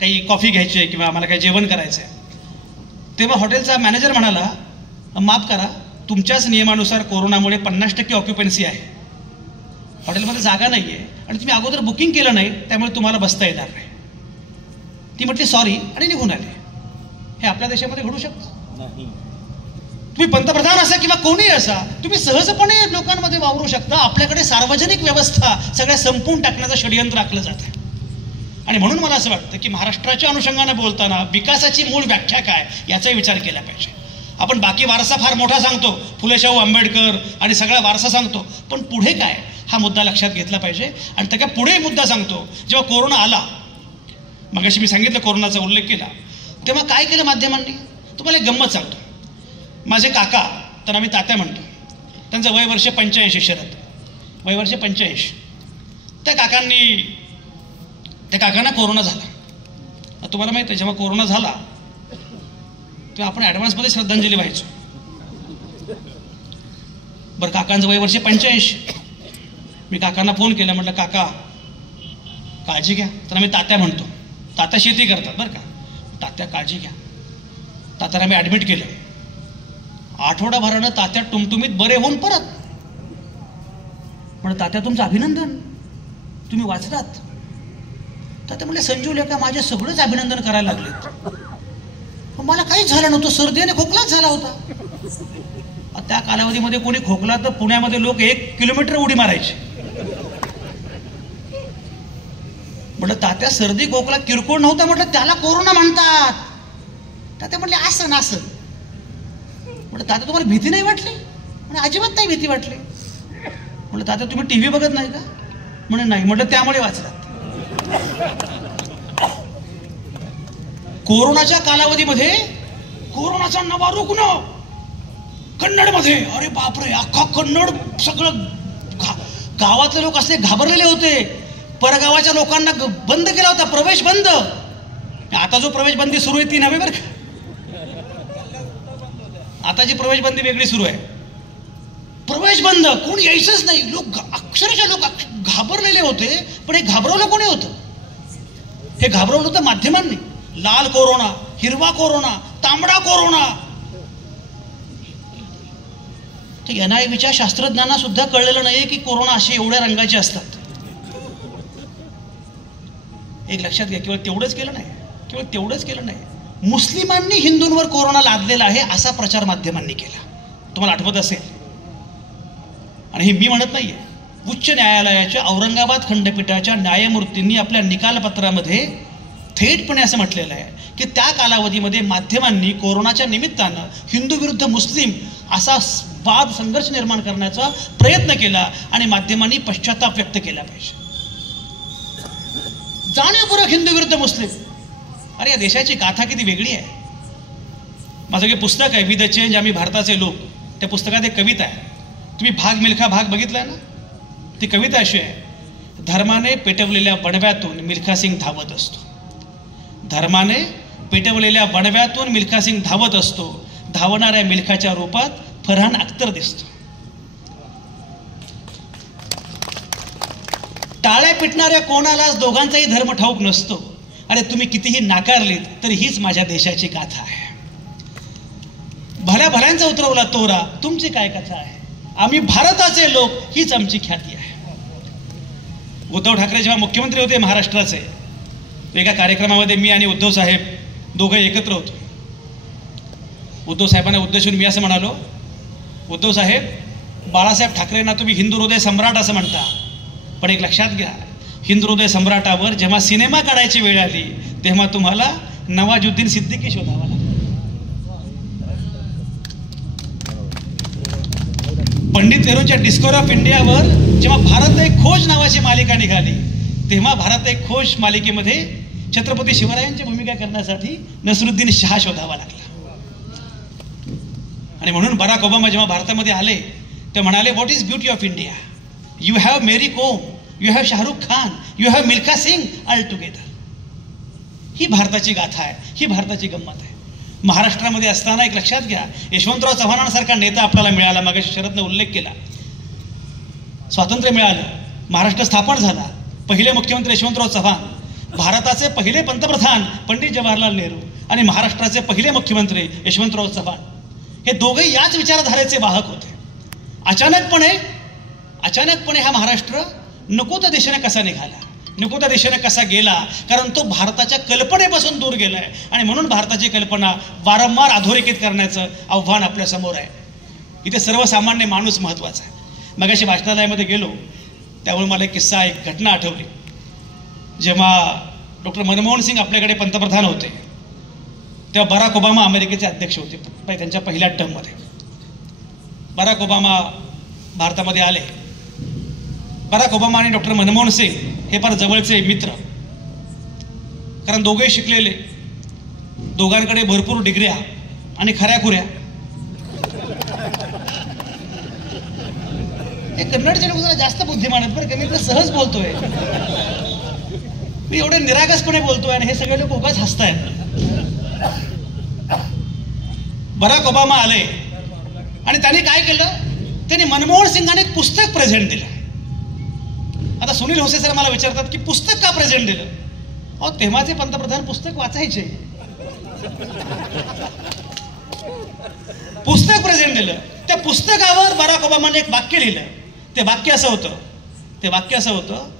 काही कॉफी घ्यायची आहे किंवा मला काही जेवण करायचं आहे, तेव्हा हॉटेलचा मॅनेजर म्हणाला माफ करा, तुमच्याच नियमानुसार कोरोनामुळे 50% ऑक्युपन्सी आहे, हॉटेलमध्ये जागा नाही आहे आणि तुम्ही अगोदर बुकिंग केलं नाही त्यामुळे तुम्हाला बसता येणार नाही. ती म्हटली सॉरी आणि निघून आली. हे आपल्या देशामध्ये घडू शकतं नाही. तुम्ही पंतप्रधान असा किंवा कोणीही असा, तुम्ही सहजपणे लोकांमध्ये वावरू शकता. आपल्याकडे सार्वजनिक व्यवस्था सगळ्या संपवून टाकण्याचं षडयंत्र आखलं जातं. आणि म्हणून मला असं वाटतं की महाराष्ट्राच्या अनुषंगानं बोलताना विकासाची मूळ व्याख्या काय याचा विचार केला पाहिजे. आपण बाकी वारसा फार मोठा सांगतो, फुले शाहू आंबेडकर आणि सगळा वारसा सांगतो, पण पुढे काय हा मुद्दा लक्षात घेतला पाहिजे. आणि त्याच्या पुढे मुद्दा सांगतो, जेव्हा कोरोना आला, मगाशी मी सांगितलं कोरोनाचा उल्लेख केला, तेव्हा काय केलं माध्यमांनी. तुम्हाला एक गंमत सांगतो. माझे काका, त्यांना मी तात्या म्हणतो, त्यांचं वय वर्ष 85 शरद, वय वर्ष 85. त्या काकांना कोरोना झाला. तुम्हाला माहिती आहे जेव्हा कोरोना झाला तेव्हा आपण ॲडव्हान्समध्ये श्रद्धांजली व्हायचो. बरं, काकांचं वय वर्ष 85. मी काकांना फोन केला, म्हटलं काका काळजी घ्या. तर मी तात्या म्हणतो, तात्या शेती करतात बरं का, तात्या काळजी घ्या. तात्याला मी ॲडमिट केलं. आठवडाभरानं तात्या टुमटुमीत बरे होऊन परत. म्हणलं तात्या तुमचं अभिनंदन, तुम्ही वाचलात. तात्या म्हणले संजू लेका माझे सगळेच अभिनंदन करायला लागलेत, मला काहीच झालं नव्हतं, सर्दी आणि खोकलाच झाला होता. त्या कालावधीमध्ये कोणी खोकला तर पुण्यामध्ये लोक 1 किलोमीटर उडी मारायचे. म्हटलं तात्या सर्दी खोकला किरकोळ नव्हता, म्हटलं त्याला कोरोना म्हणतात. तात्या म्हटले असं नसं. म्हटलं तात्या तुम्हाला भीती नाही वाटली? म्हणजे अजिबात नाही भीती वाटली. म्हटलं तात्या तुम्ही टीव्ही बघत नाही का? म्हणे नाही. म्हटलं त्यामुळे वाचलात. कोरोनाच्या कालावधीमध्ये कोरोनाचा नवा रुग्ण कन्नडमध्ये, अरे बापरे, अख्खा कन्नड सगळं गावातले लोक असले घाबरलेले होते. परगावाच्या लोकांना बंद केला होता, प्रवेश बंद. आता जो प्रवेश बंदी सुरू आहे ती नव्हे बरं का, आता जी प्रवेश बंदी वेगळी सुरू आहे. प्रवेश बंद, कोणी यायचंच नाही. लोक अक्षरशः घाबरलेले होते. पण हे घाबरवलं कोणी होतं? हे घाबरवलं होतं माध्यमांनी. लाल कोरोना, हिरवा कोरोना, तांबडा कोरोना. NIVच्या शास्त्रज्ञांना सुद्धा कळलेलं नाही की कोरोना अशी एवढ्या रंगाचे असतात. एक लक्षात घ्या, केवळ तेवढंच केलं नाही, मुस्लिमांनी हिंदूंवर कोरोना लादलेला आहे असा प्रचार माध्यमांनी केला. तुम्हाला आठवत असेल. आणि हे मी म्हणत नाहीये, उच्च न्यायालयाच्या औरंगाबाद खंडपीठाच्या न्यायमूर्तींनी आपल्या निकालपत्रामध्ये थेटपणे असं म्हटलेलं आहे की त्या कालावधीमध्ये माध्यमांनी कोरोनाच्या निमित्तानं हिंदू विरुद्ध मुस्लिम असा वाद संघर्ष निर्माण करण्याचा प्रयत्न केला आणि माध्यमांनी पश्चाताप व्यक्त केला पाहिजे. जाणीवपूर्वक हिंदू विरुद्ध मुस्लिम. अरे या देशाची गाथा किती वेगळी आहे. माझं काही पुस्तक आहे वी द चेंज, आम्ही भारताचे लोक. त्या पुस्तकात एक कविता आहे. तुम्ही भाग मिल्खा भाग बघितलाय ना. ती कविता अशी आहे, धर्माने पेटवलेल्या वणव्यातून मिल्खा सिंग धावत असतो. धर्माने पेटवलेल्या वणव्यातून मिल्खा सिंग धावत असतो. धावणाऱ्या मिल्खाच्या रूपात फरहान अख्तर दिसतो. टाळ्या पिटणाऱ्या कोणालाच दोघांचाही धर्म ठाऊक नसतो. अरे तुम्ही कितीही नाकारलीत तरी हीच माझ्या देशाची गाथा आहे. भल्या भल्यांचा उतरवला तोरा, तुमची काय कथा आहे. आम्ही भारताचे लोक, हीच आमची ख्याती आहे. उद्धव ठाकरे जेव्हा मुख्यमंत्री होते महाराष्ट्राचे, एका कार्यक्रमामध्ये मी आणि उद्धव साहेब दोघं एकत्र होतो. उद्धव साहेबांना उद्देशून मी असं म्हणालो, उद्धव साहेब, बाळासाहेब ठाकरेंना तुम्ही हिंदू हृदय सम्राट असं म्हणता, पण एक लक्षात घ्या, हिंदू हृदय सम्राटावर जेव्हा सिनेमा काढायची वेळ आली तेव्हा तुम्हाला नवाजुद्दीन सिद्दीकी शोधावा लागला. पंडित नेहरूंच्या डिस्कव्हरी ऑफ इंडियावर जेव्हा भारत एक खोज नावाची मालिका निघाली तेव्हा भारत एक खोज मालिकेमध्ये छत्रपती शिवरायांची भूमिका करण्यासाठी नसरुद्दीन शाह शोधावा लागला. आणि म्हणून बराक ओबामा जेव्हा भारतामध्ये आले ते म्हणाले, what is beauty of India. You have Mary Kom, you have Shah Rukh Khan, you have Milkha Singh all together. ही भारताची गाथा आहे, ही भारताची गंमत आहे. महाराष्ट्रामध्ये असताना एक लक्षात घ्या, यशवंतराव चव्हाणांसारखा नेता आपल्याला मिळाला. मागाशी शरदने उल्लेख केला, स्वातंत्र्य मिळालं, महाराष्ट्र स्थापन झाला, पहिले मुख्यमंत्री यशवंतराव चव्हाण, भारताचे पहिले पंतप्रधान पंडित जवाहरलाल नेहरू आणि महाराष्ट्राचे पहिले मुख्यमंत्री यशवंतराव चव्हाण, हे दोघेही याच विचारधारेचे वाहक होते. अचानकपणे हा महाराष्ट्र नको त्या दिशेने कसा निघाला, नको त्या दिशेने कसा गेला, कारण तो भारताच्या कल्पनेपासून दूर गेलाय. आणि म्हणून भारताची कल्पना वारंवार अधोरेखित करण्याचं आव्हान आपल्या समोर आहे. इथे सर्वसामान्य माणूस महत्वाचा आहे. मगाशी वाचनालयामध्ये गेलो त्यामुळे मला एक किस्सा, एक घटना आठवली. जेव्हा डॉक्टर मनमोहन सिंग आपल्याकडे पंतप्रधान होते तेव्हा बराक ओबामा अमेरिकेचे अध्यक्ष होते. त्यांच्या पहिल्या टर्ममध्ये बराक ओबामा भारतामध्ये आले. बराक ओबामा आणि डॉक्टर मनमोहन सिंग हे फार जवळचे मित्र, कारण दोघेही शिकलेले, दोघांकडे भरपूर डिग्र्या आणि खऱ्याखुऱ्या. हे कन्नडचे लोक जरा जास्त बुद्धिमान आहेत बरं का. मी तर सहज बोलतोय, मी एवढे निरागसपणे बोलतोय आणि हे सगळे लोक उगाच हसतायत. बराक ओबामा आले आणि त्यांनी काय केलं, त्यांनी मनमोहन सिंगांना एक पुस्तक प्रेझेंट दिलं. आता सुनील होसे सर मला विचारतात की पुस्तक का प्रेझेंट दिलं. अहो, तेव्हाचे पंतप्रधान पुस्तक वाचायचे. पुस्तक प्रेझेंट दिलं. त्या पुस्तकावर बराक ओबामाने एक वाक्य लिहिलं. ते वाक्य असं होतं,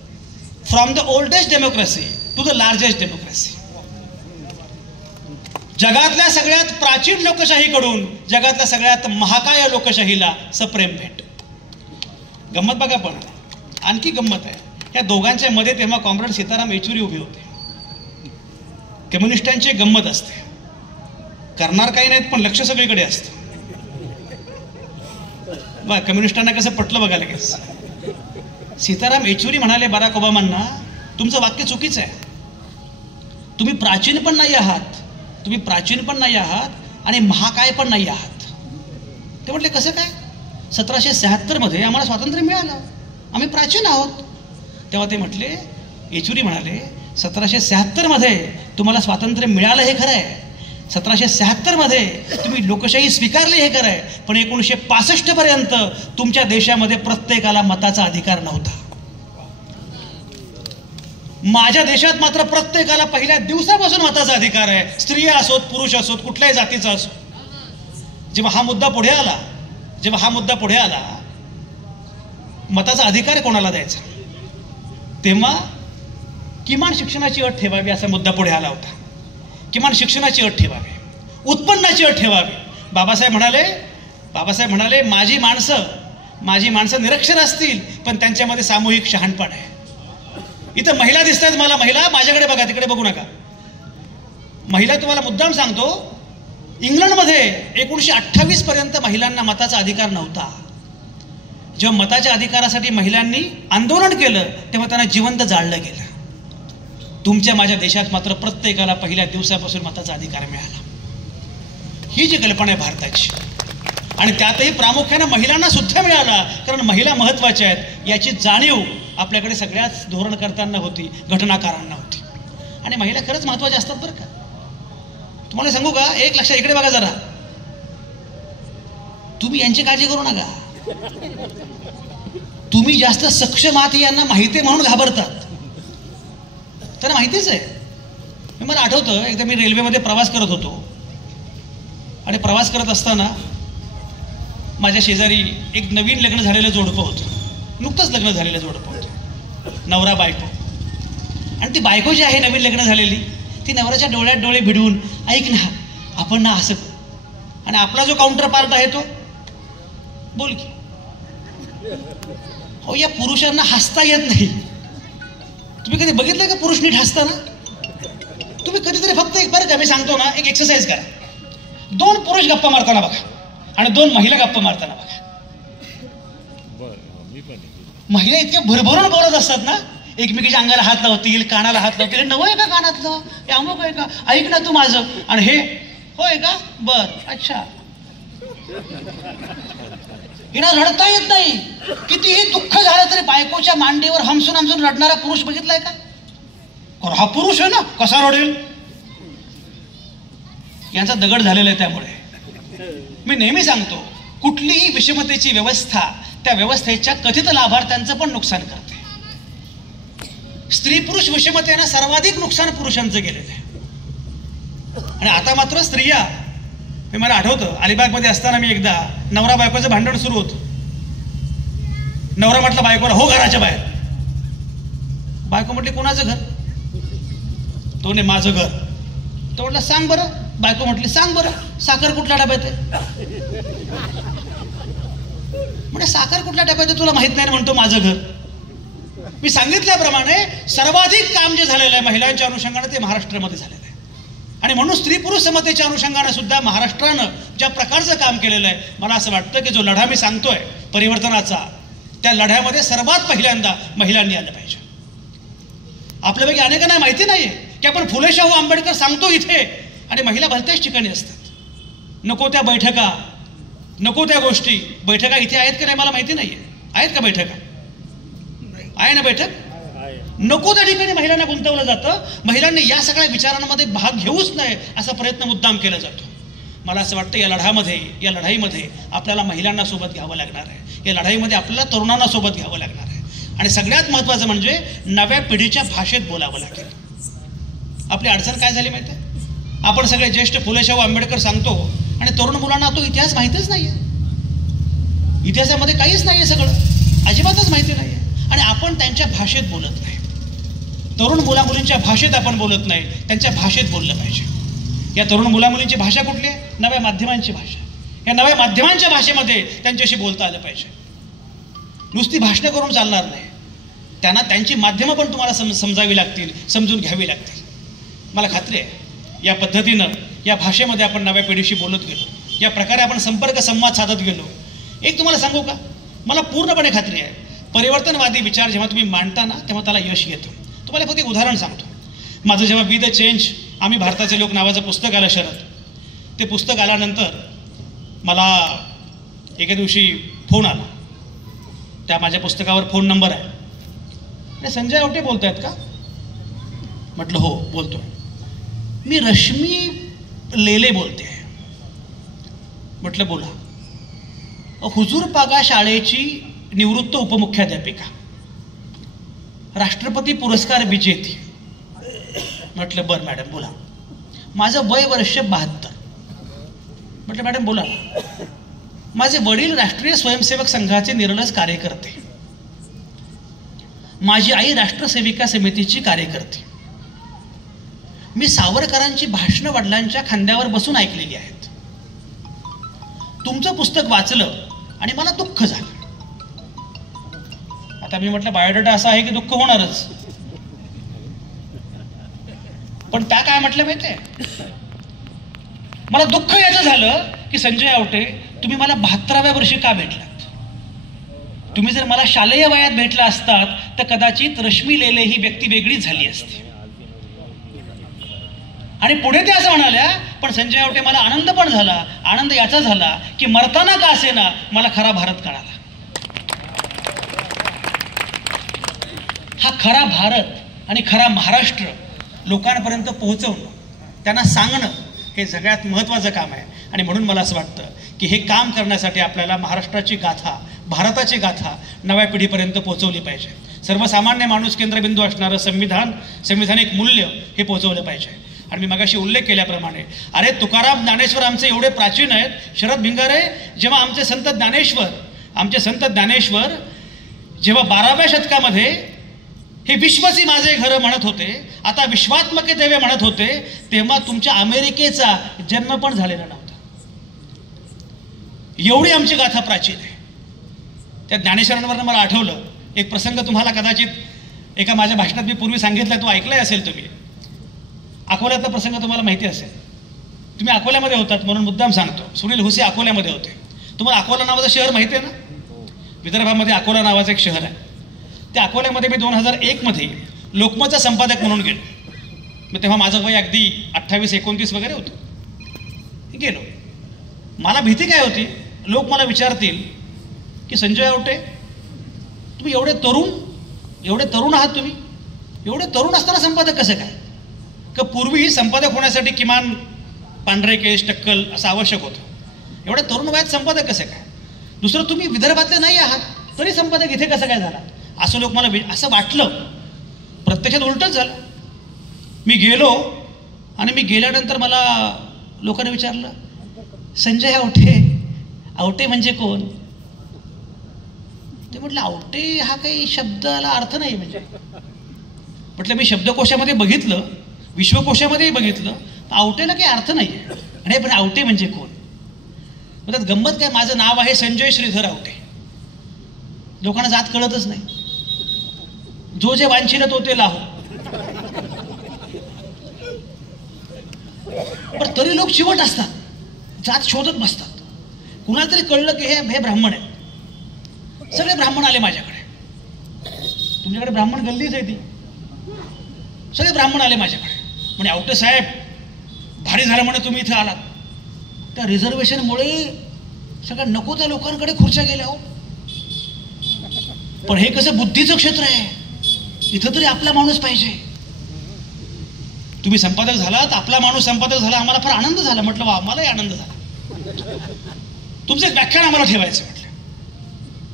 from the oldest democracy to the largest democracy. जगातल्या सगळ्यात प्राचीन लोकशाहीकडून जगातल्या सगळ्यात महाकाय लोकशाहीला सप्रेम भेट. गंमत बघा, पण आणखी गंमत आहे, या दोघांच्या मध्ये तेव्हा कॉम्रेड सीताराम येचुरी उभे होते. कम्युनिस्टांची गंमत असते, करणार काही नाहीत पण लक्ष सगळीकडे असतं. बघा कम्युनिस्टांना कसं पटलं बघा लगेच. सीताराम येचुरी म्हणाले बराक ओबामांना, तुमचं वाक्य चुकीचं आहे. तुम्ही प्राचीन पण नाही आहात आणि महाकाय पण नाही आहात. ते म्हटले कसं काय. 1776 मध्ये आम्हाला स्वातंत्र्य मिळालं, आम्ही प्राचीन आहोत. तेव्हा ते म्हटले, येचुरी म्हणाले, 1776 मध्ये तुम्हाला स्वातंत्र्य मिळालं हे खरं आहे, 1776 मध्ये तुम्ही लोकशाही स्वीकारली हे खरं आहे, पण 1965 पर्यंत तुमच्या देशामध्ये प्रत्येकाला मताचा अधिकार नव्हता. माझ्या देशात मात्र प्रत्येकाला पहिल्या दिवसापासून मताचा अधिकार आहे, स्त्रिया असोत पुरुष असोत कुठल्याही जातीचा असो. जेव्हा हा मुद्दा पुढे आला मताचा अधिकार कोणाला द्यायचा, तेव्हा किमान शिक्षणाची अट ठेवावी असा मुद्दा पुढे आला होता. किमान शिक्षणाची अट ठेवावी, उत्पन्नाची अट ठेवावी. बाबासाहेब म्हणाले माझी माणसं निरक्षर असतील पण त्यांच्यामध्ये सामूहिक शहाणपण आहे. इथं महिला दिसतात मला, महिला माझ्याकडे बघा, तिकडे बघू नका. महिला, तुम्हाला मुद्दाम सांगतो, इंग्लंडमध्ये 1928 पर्यंत महिलांना मताचा अधिकार नव्हता. जेव्हा मताच्या अधिकारासाठी महिलांनी आंदोलन केलं तेव्हा त्यांना जिवंत जाळलं गेलं. तुमच्या माझ्या देशात मात्र प्रत्येकाला पहिल्या दिवसापासून मताचा अधिकार मिळाला. ही जी कल्पना आहे भारताची, आणि त्यातही प्रामुख्याने महिलांना सुद्धा मिळाला, कारण महिला महत्त्वाच्या आहेत याची जाणीव आपल्याकडे सगळ्याच धोरणकर्त्यांना होती, घटनाकारांना होती. आणि महिला खरंच महत्त्वाच्या असतात बरं का. तुम्हाला सांगू का, एक लक्षात इकडे बघा जरा, तुम्ही यांची काळजी करू नका. तुम्ही जास्त सक्षम आहात यांना माहिती म्हणून घाबरतात. त्यांना माहितीच आहे. मला आठवतं एकदा मी रेल्वेमध्ये प्रवास करत होतो, आणि प्रवास करत असताना माझ्या शेजारी एक नवीन लग्न झालेलं जोडपं होतं. नुकतंच लग्न झालेलं जोडपं होतं, नवरा बायको. आणि ती बायको जी आहे नवीन लग्न झालेली, ती नवऱ्याच्या डोळ्यात डोळे भिडवून, ऐक ना आपण ना असं, आणि आपला जो काउंटर पार्ट आहे तो बोल की. हो, या पुरुषांना हसता येत नाही. तुम्ही कधी बघितलं का पुरुष नीट हसताना? तुम्ही कधीतरी फक्त एक, बरं का मी सांगतो ना, एक एक्सरसाइज करा. 2 पुरुष गप्पा मारताना बघा आणि 2 महिला गप्पा मारताना बघा. महिला इतक्या भरभरून बोलत असतात ना, एकमेकीच्या अंगाला हात लावतील, कानाला हात लावतील. हे नवं आहे का कानातलं, हे अमुक आहे का, ऐक ना तू माझं, आणि हे होय का, बर अच्छा. हिला रडता येत नाही. कितीही दुःख झालं तरी बायकोच्या मांडीवर हमसून हमसून रडणारा पुरुष बघितलाय का? हा पुरुष आहे ना, कसा रडेल? यांचा दगड झालेला आहे. त्यामुळे मी नेहमी सांगतो, कुठलीही विषमतेची व्यवस्था त्या व्यवस्थेच्या कथित लाभार्थ्यांचं पण नुकसान करते. स्त्री पुरुष विषमतेनं सर्वाधिक नुकसान पुरुषांचं गेलेलं आहे. आणि आता मात्र स्त्रिया, हे मला आठवतं अलिबागमध्ये असताना मी एकदा नवरा बायकोचं भांडण सुरू होतं. नवरा म्हटलं बायकोला, हो घराच्या बाहेर. बायको म्हटली कोणाचं घर? तो ने माझं घर. तो म्हटलं सांग बरं. बायको म्हटली सांग बरं साखर कुठल्या डब्यात आहे? म्हणजे साखर कुठल्या डब्यात आहे तुला माहित नाही म्हणतो माझं घर. मी सांगितल्याप्रमाणे सर्वाधिक काम जे झालेलं आहे महिलांच्या अनुषंगाने ते महाराष्ट्रामध्ये झालेलं आहे. आणि म्हणून स्त्री पुरुष समतेच्या अनुषंगाने सुद्धा महाराष्ट्रानं ज्या प्रकारचं काम केलेलं आहे, मला असं वाटतं की जो लढा मी सांगतोय परिवर्तनाचा, त्या लढ्यामध्ये सर्वात पहिल्यांदा महिलांनी आलं पाहिजे. आपल्यापैकी अनेकांना माहिती नाहीये की आपण फुले शाहू आंबेडकर सांगतो इथे, आणि महिला भलत्याच ठिकाणी असतात. नको त्या बैठका, नको त्या गोष्टी. बैठका इथे आहेत की नाही मला माहिती नाहीये. आहेत का बैठका? आहे ना बैठक? नको त्या ठिकाणी महिलांना गुंतवलं जातं. महिलांनी या सगळ्या विचारांमध्ये भाग घेऊच नाही असा प्रयत्न मुद्दाम केला जातो. मला असं वाटतं या लढाईमध्ये आपल्याला महिलांना सोबत घ्यावं लागणार आहे. या लढाईमध्ये आपल्याला तरुणांना सोबत घ्यावं लागणार आहे. आणि सगळ्यात महत्त्वाचं म्हणजे नव्या पिढीच्या भाषेत बोलावं लागेल. आपली अडचण काय झाली माहिती आहे? आपण सगळे ज्येष्ठ फुले शाहू आंबेडकर सांगतो, आणि तरुण मुलांना तो इतिहास माहितीच नाहीये. इतिहासामध्ये काहीच नाहीये, सगळं अजिबातच माहिती नाहीये. आणि आपण त्यांच्या भाषेत बोलत नाही. तरुण मुलामुलींच्या भाषेत आपण बोलत नाही, त्यांच्या भाषेत बोललं पाहिजे. या तरुण मुलामुलींची भाषा कुठली आहे? नव्या माध्यमांची भाषा. या नव्या माध्यमांच्या भाषेमध्ये त्यांच्याशी बोलता आलं पाहिजे. नुसती भाषणं करून चालणार नाही. त्यांना त्यांची माध्यमं पण तुम्हाला समजावी लागतील, समजून घ्यावी लागतील. मला खात्री आहे या पद्धतीनं या भाषेमध्ये आपण नव्या पिढीशी बोलत गेलो, या प्रकारे आपण संपर्क संवाद साधत गेलो. एक तुम्हाला सांगू का, मला पूर्णपणे खात्री आहे परिवर्तनवादी विचार जेव्हा तुम्ही मांडता ना तेव्हा त्याला यश येतं. तुम्हाला फक्त एक उदाहरण सांगतो. माझं जेव्हा वी द चेंज आम्ही भारताचे लोक नावाचं पुस्तक आलं शरद, ते पुस्तक आल्यानंतर मला एके दिवशी फोन आला. त्या माझ्या पुस्तकावर फोन नंबर आहे. संजय आवटे बोलत आहेत का? म्हटलं हो बोलतो. मी रश्मी लेले बोलते. म्हटलं बोला. हुजूर पागा शाळेची निवृत्त उपमुख्याध्यापिका, राष्ट्रपती पुरस्कार विजेती. म्हटलं बरं मॅडम बोला. माझं वय वर्ष 72. म्हटलं मॅडम बोला. माझे वडील राष्ट्रीय स्वयंसेवक संघाचे निरलस कार्यकर्ते, माझी आई राष्ट्रसेविका समितीची कार्यकर्ती. मी सावरकरांची भाषणं वडिलांच्या खांद्यावर बसून ऐकलेली आहेत. तुमचं पुस्तक वाचलं आणि मला दुःख झालं. आता मी म्हटलं बायोडाटा असा आहे की दुःख होणारच, पण त्या काय म्हटलं माहिती आहे, मला दुःख याचं झालं की संजय आवटे तुम्ही मला 72व्या वर्षी का भेटलात? तुम्ही जर मला शालेय वयात भेटला असतात तर कदाचित रश्मी लेले ही व्यक्ती वेगळीच झाली असती. आणि पुढे ते असं म्हणाल्या, पण संजय आवटे मला आनंद पण झाला. आनंद याचा झाला की मरताना का असेना मला खरा भारत कळाला. हा खरा भारत आणि खरा महाराष्ट्र लोकांपर्यंत पोहोचवणं, त्यांना सांगणं हे सगळ्यात महत्त्वाचं काम आहे. आणि म्हणून मला असं वाटतं की हे काम करण्यासाठी आपल्याला महाराष्ट्राची गाथा, भारताची गाथा नव्या पिढीपर्यंत पोहोचवली पाहिजे. सर्वसामान्य माणूस केंद्रबिंदू असणारं संविधानिक मूल्य हे पोहोचवलं पाहिजे. आणि मी मगाशी उल्लेख केल्याप्रमाणे, अरे तुकाराम ज्ञानेश्वर आमचे एवढे प्राचीन आहेत. शरद भिंगारे, जेव्हा आमचे संत ज्ञानेश्वर जेव्हा 12व्या शतकामध्ये हे विश्वसी माझे घर म्हणत होते, आता विश्वात्मके देवे म्हणत होते, तेव्हा तुमच्या अमेरिकेचा जन्म पण झालेला नव्हता. एवढी आमची गाथा प्राचीन आहे. त्या ज्ञानेश्वरांवरनं मला आठवलं एक प्रसंग, तुम्हाला कदाचित एका माझ्या भाषणात मी पूर्वी सांगितला, तो ऐकलाय असेल तुम्ही. अकोल्याचा प्रसंग तुम्हाला माहिती असेल. तुम्ही अकोल्यामध्ये होतात म्हणून मुद्दाम सांगतो. सुनील हुसे अकोल्यामध्ये होते. तुम्हाला अकोला नावाचं शहर माहिती आहे ना? विदर्भामध्ये अकोला नावाचं एक शहर आहे. त्या अकोल्यामध्ये मी 2001 मध्ये लोकमतचा संपादक म्हणून गेलो. मग तेव्हा माझं वय अगदी 28-29 वगैरे होतं. गेलो. मला भीती काय होती, लोक मला विचारतील की संजय आवटे तुम्ही एवढे तरुण आहात, तुम्ही एवढे तरुण असताना संपादक कसं काय? का पूर्वी संपादक होण्यासाठी किमान पांढरे केस, टक्कल असं आवश्यक होतं. एवढ्या तरुण वयात संपादक कसं काय? दुसरं, तुम्ही विदर्भातले नाही आहात तरी संपादक इथे कसं काय झाला? असं लोक मला असं वाटलं. प्रत्यक्षात उलटच झालं. मी गेलो आणि मी गेल्यानंतर मला लोकांनी विचारलं, संजय आवटे म्हणजे कोण? ते म्हटलं, आवटे हा काही शब्दाला अर्थ नाही. म्हणजे म्हटलं मी शब्दकोशामध्ये बघितलं, विश्वकोशामध्येही बघितलं, आवटेला काही अर्थ नाही आहे. आणि पण आवटे म्हणजे कोण? मग त्यात गंमत काय, माझं नाव आहे संजय श्रीधर आवटे. लोकांना जात कळतच नाही. जो जे वांछिल तो ते लाहो. पण तरी लोक चिवट असतात, जात शोधत बसतात. कुणाला तरी कळलं की हे ब्राह्मण आहेत. सगळे ब्राह्मण आले माझ्याकडे. तुमच्याकडे ब्राह्मण गल्लीच आहे ती. सगळे ब्राह्मण आले माझ्याकडे. म्हणे आवटे साहेब भारी झालं म्हणे तुम्ही इथे आलात. त्या रिझर्वेशनमुळे सगळ्या नको त्या लोकांकडे खुर्च्या गेल्या. हो, पण हे कसं बुद्धीचं क्षेत्र आहे, इथं तरी आपला माणूस पाहिजे. तुम्ही संपादक झालात, आपला माणूस संपादक झाला, आम्हाला फार आनंद झाला. म्हटलं वा, आम्हालाही आनंद झाला. तुमचं एक व्याख्यान आम्हाला ठेवायचं.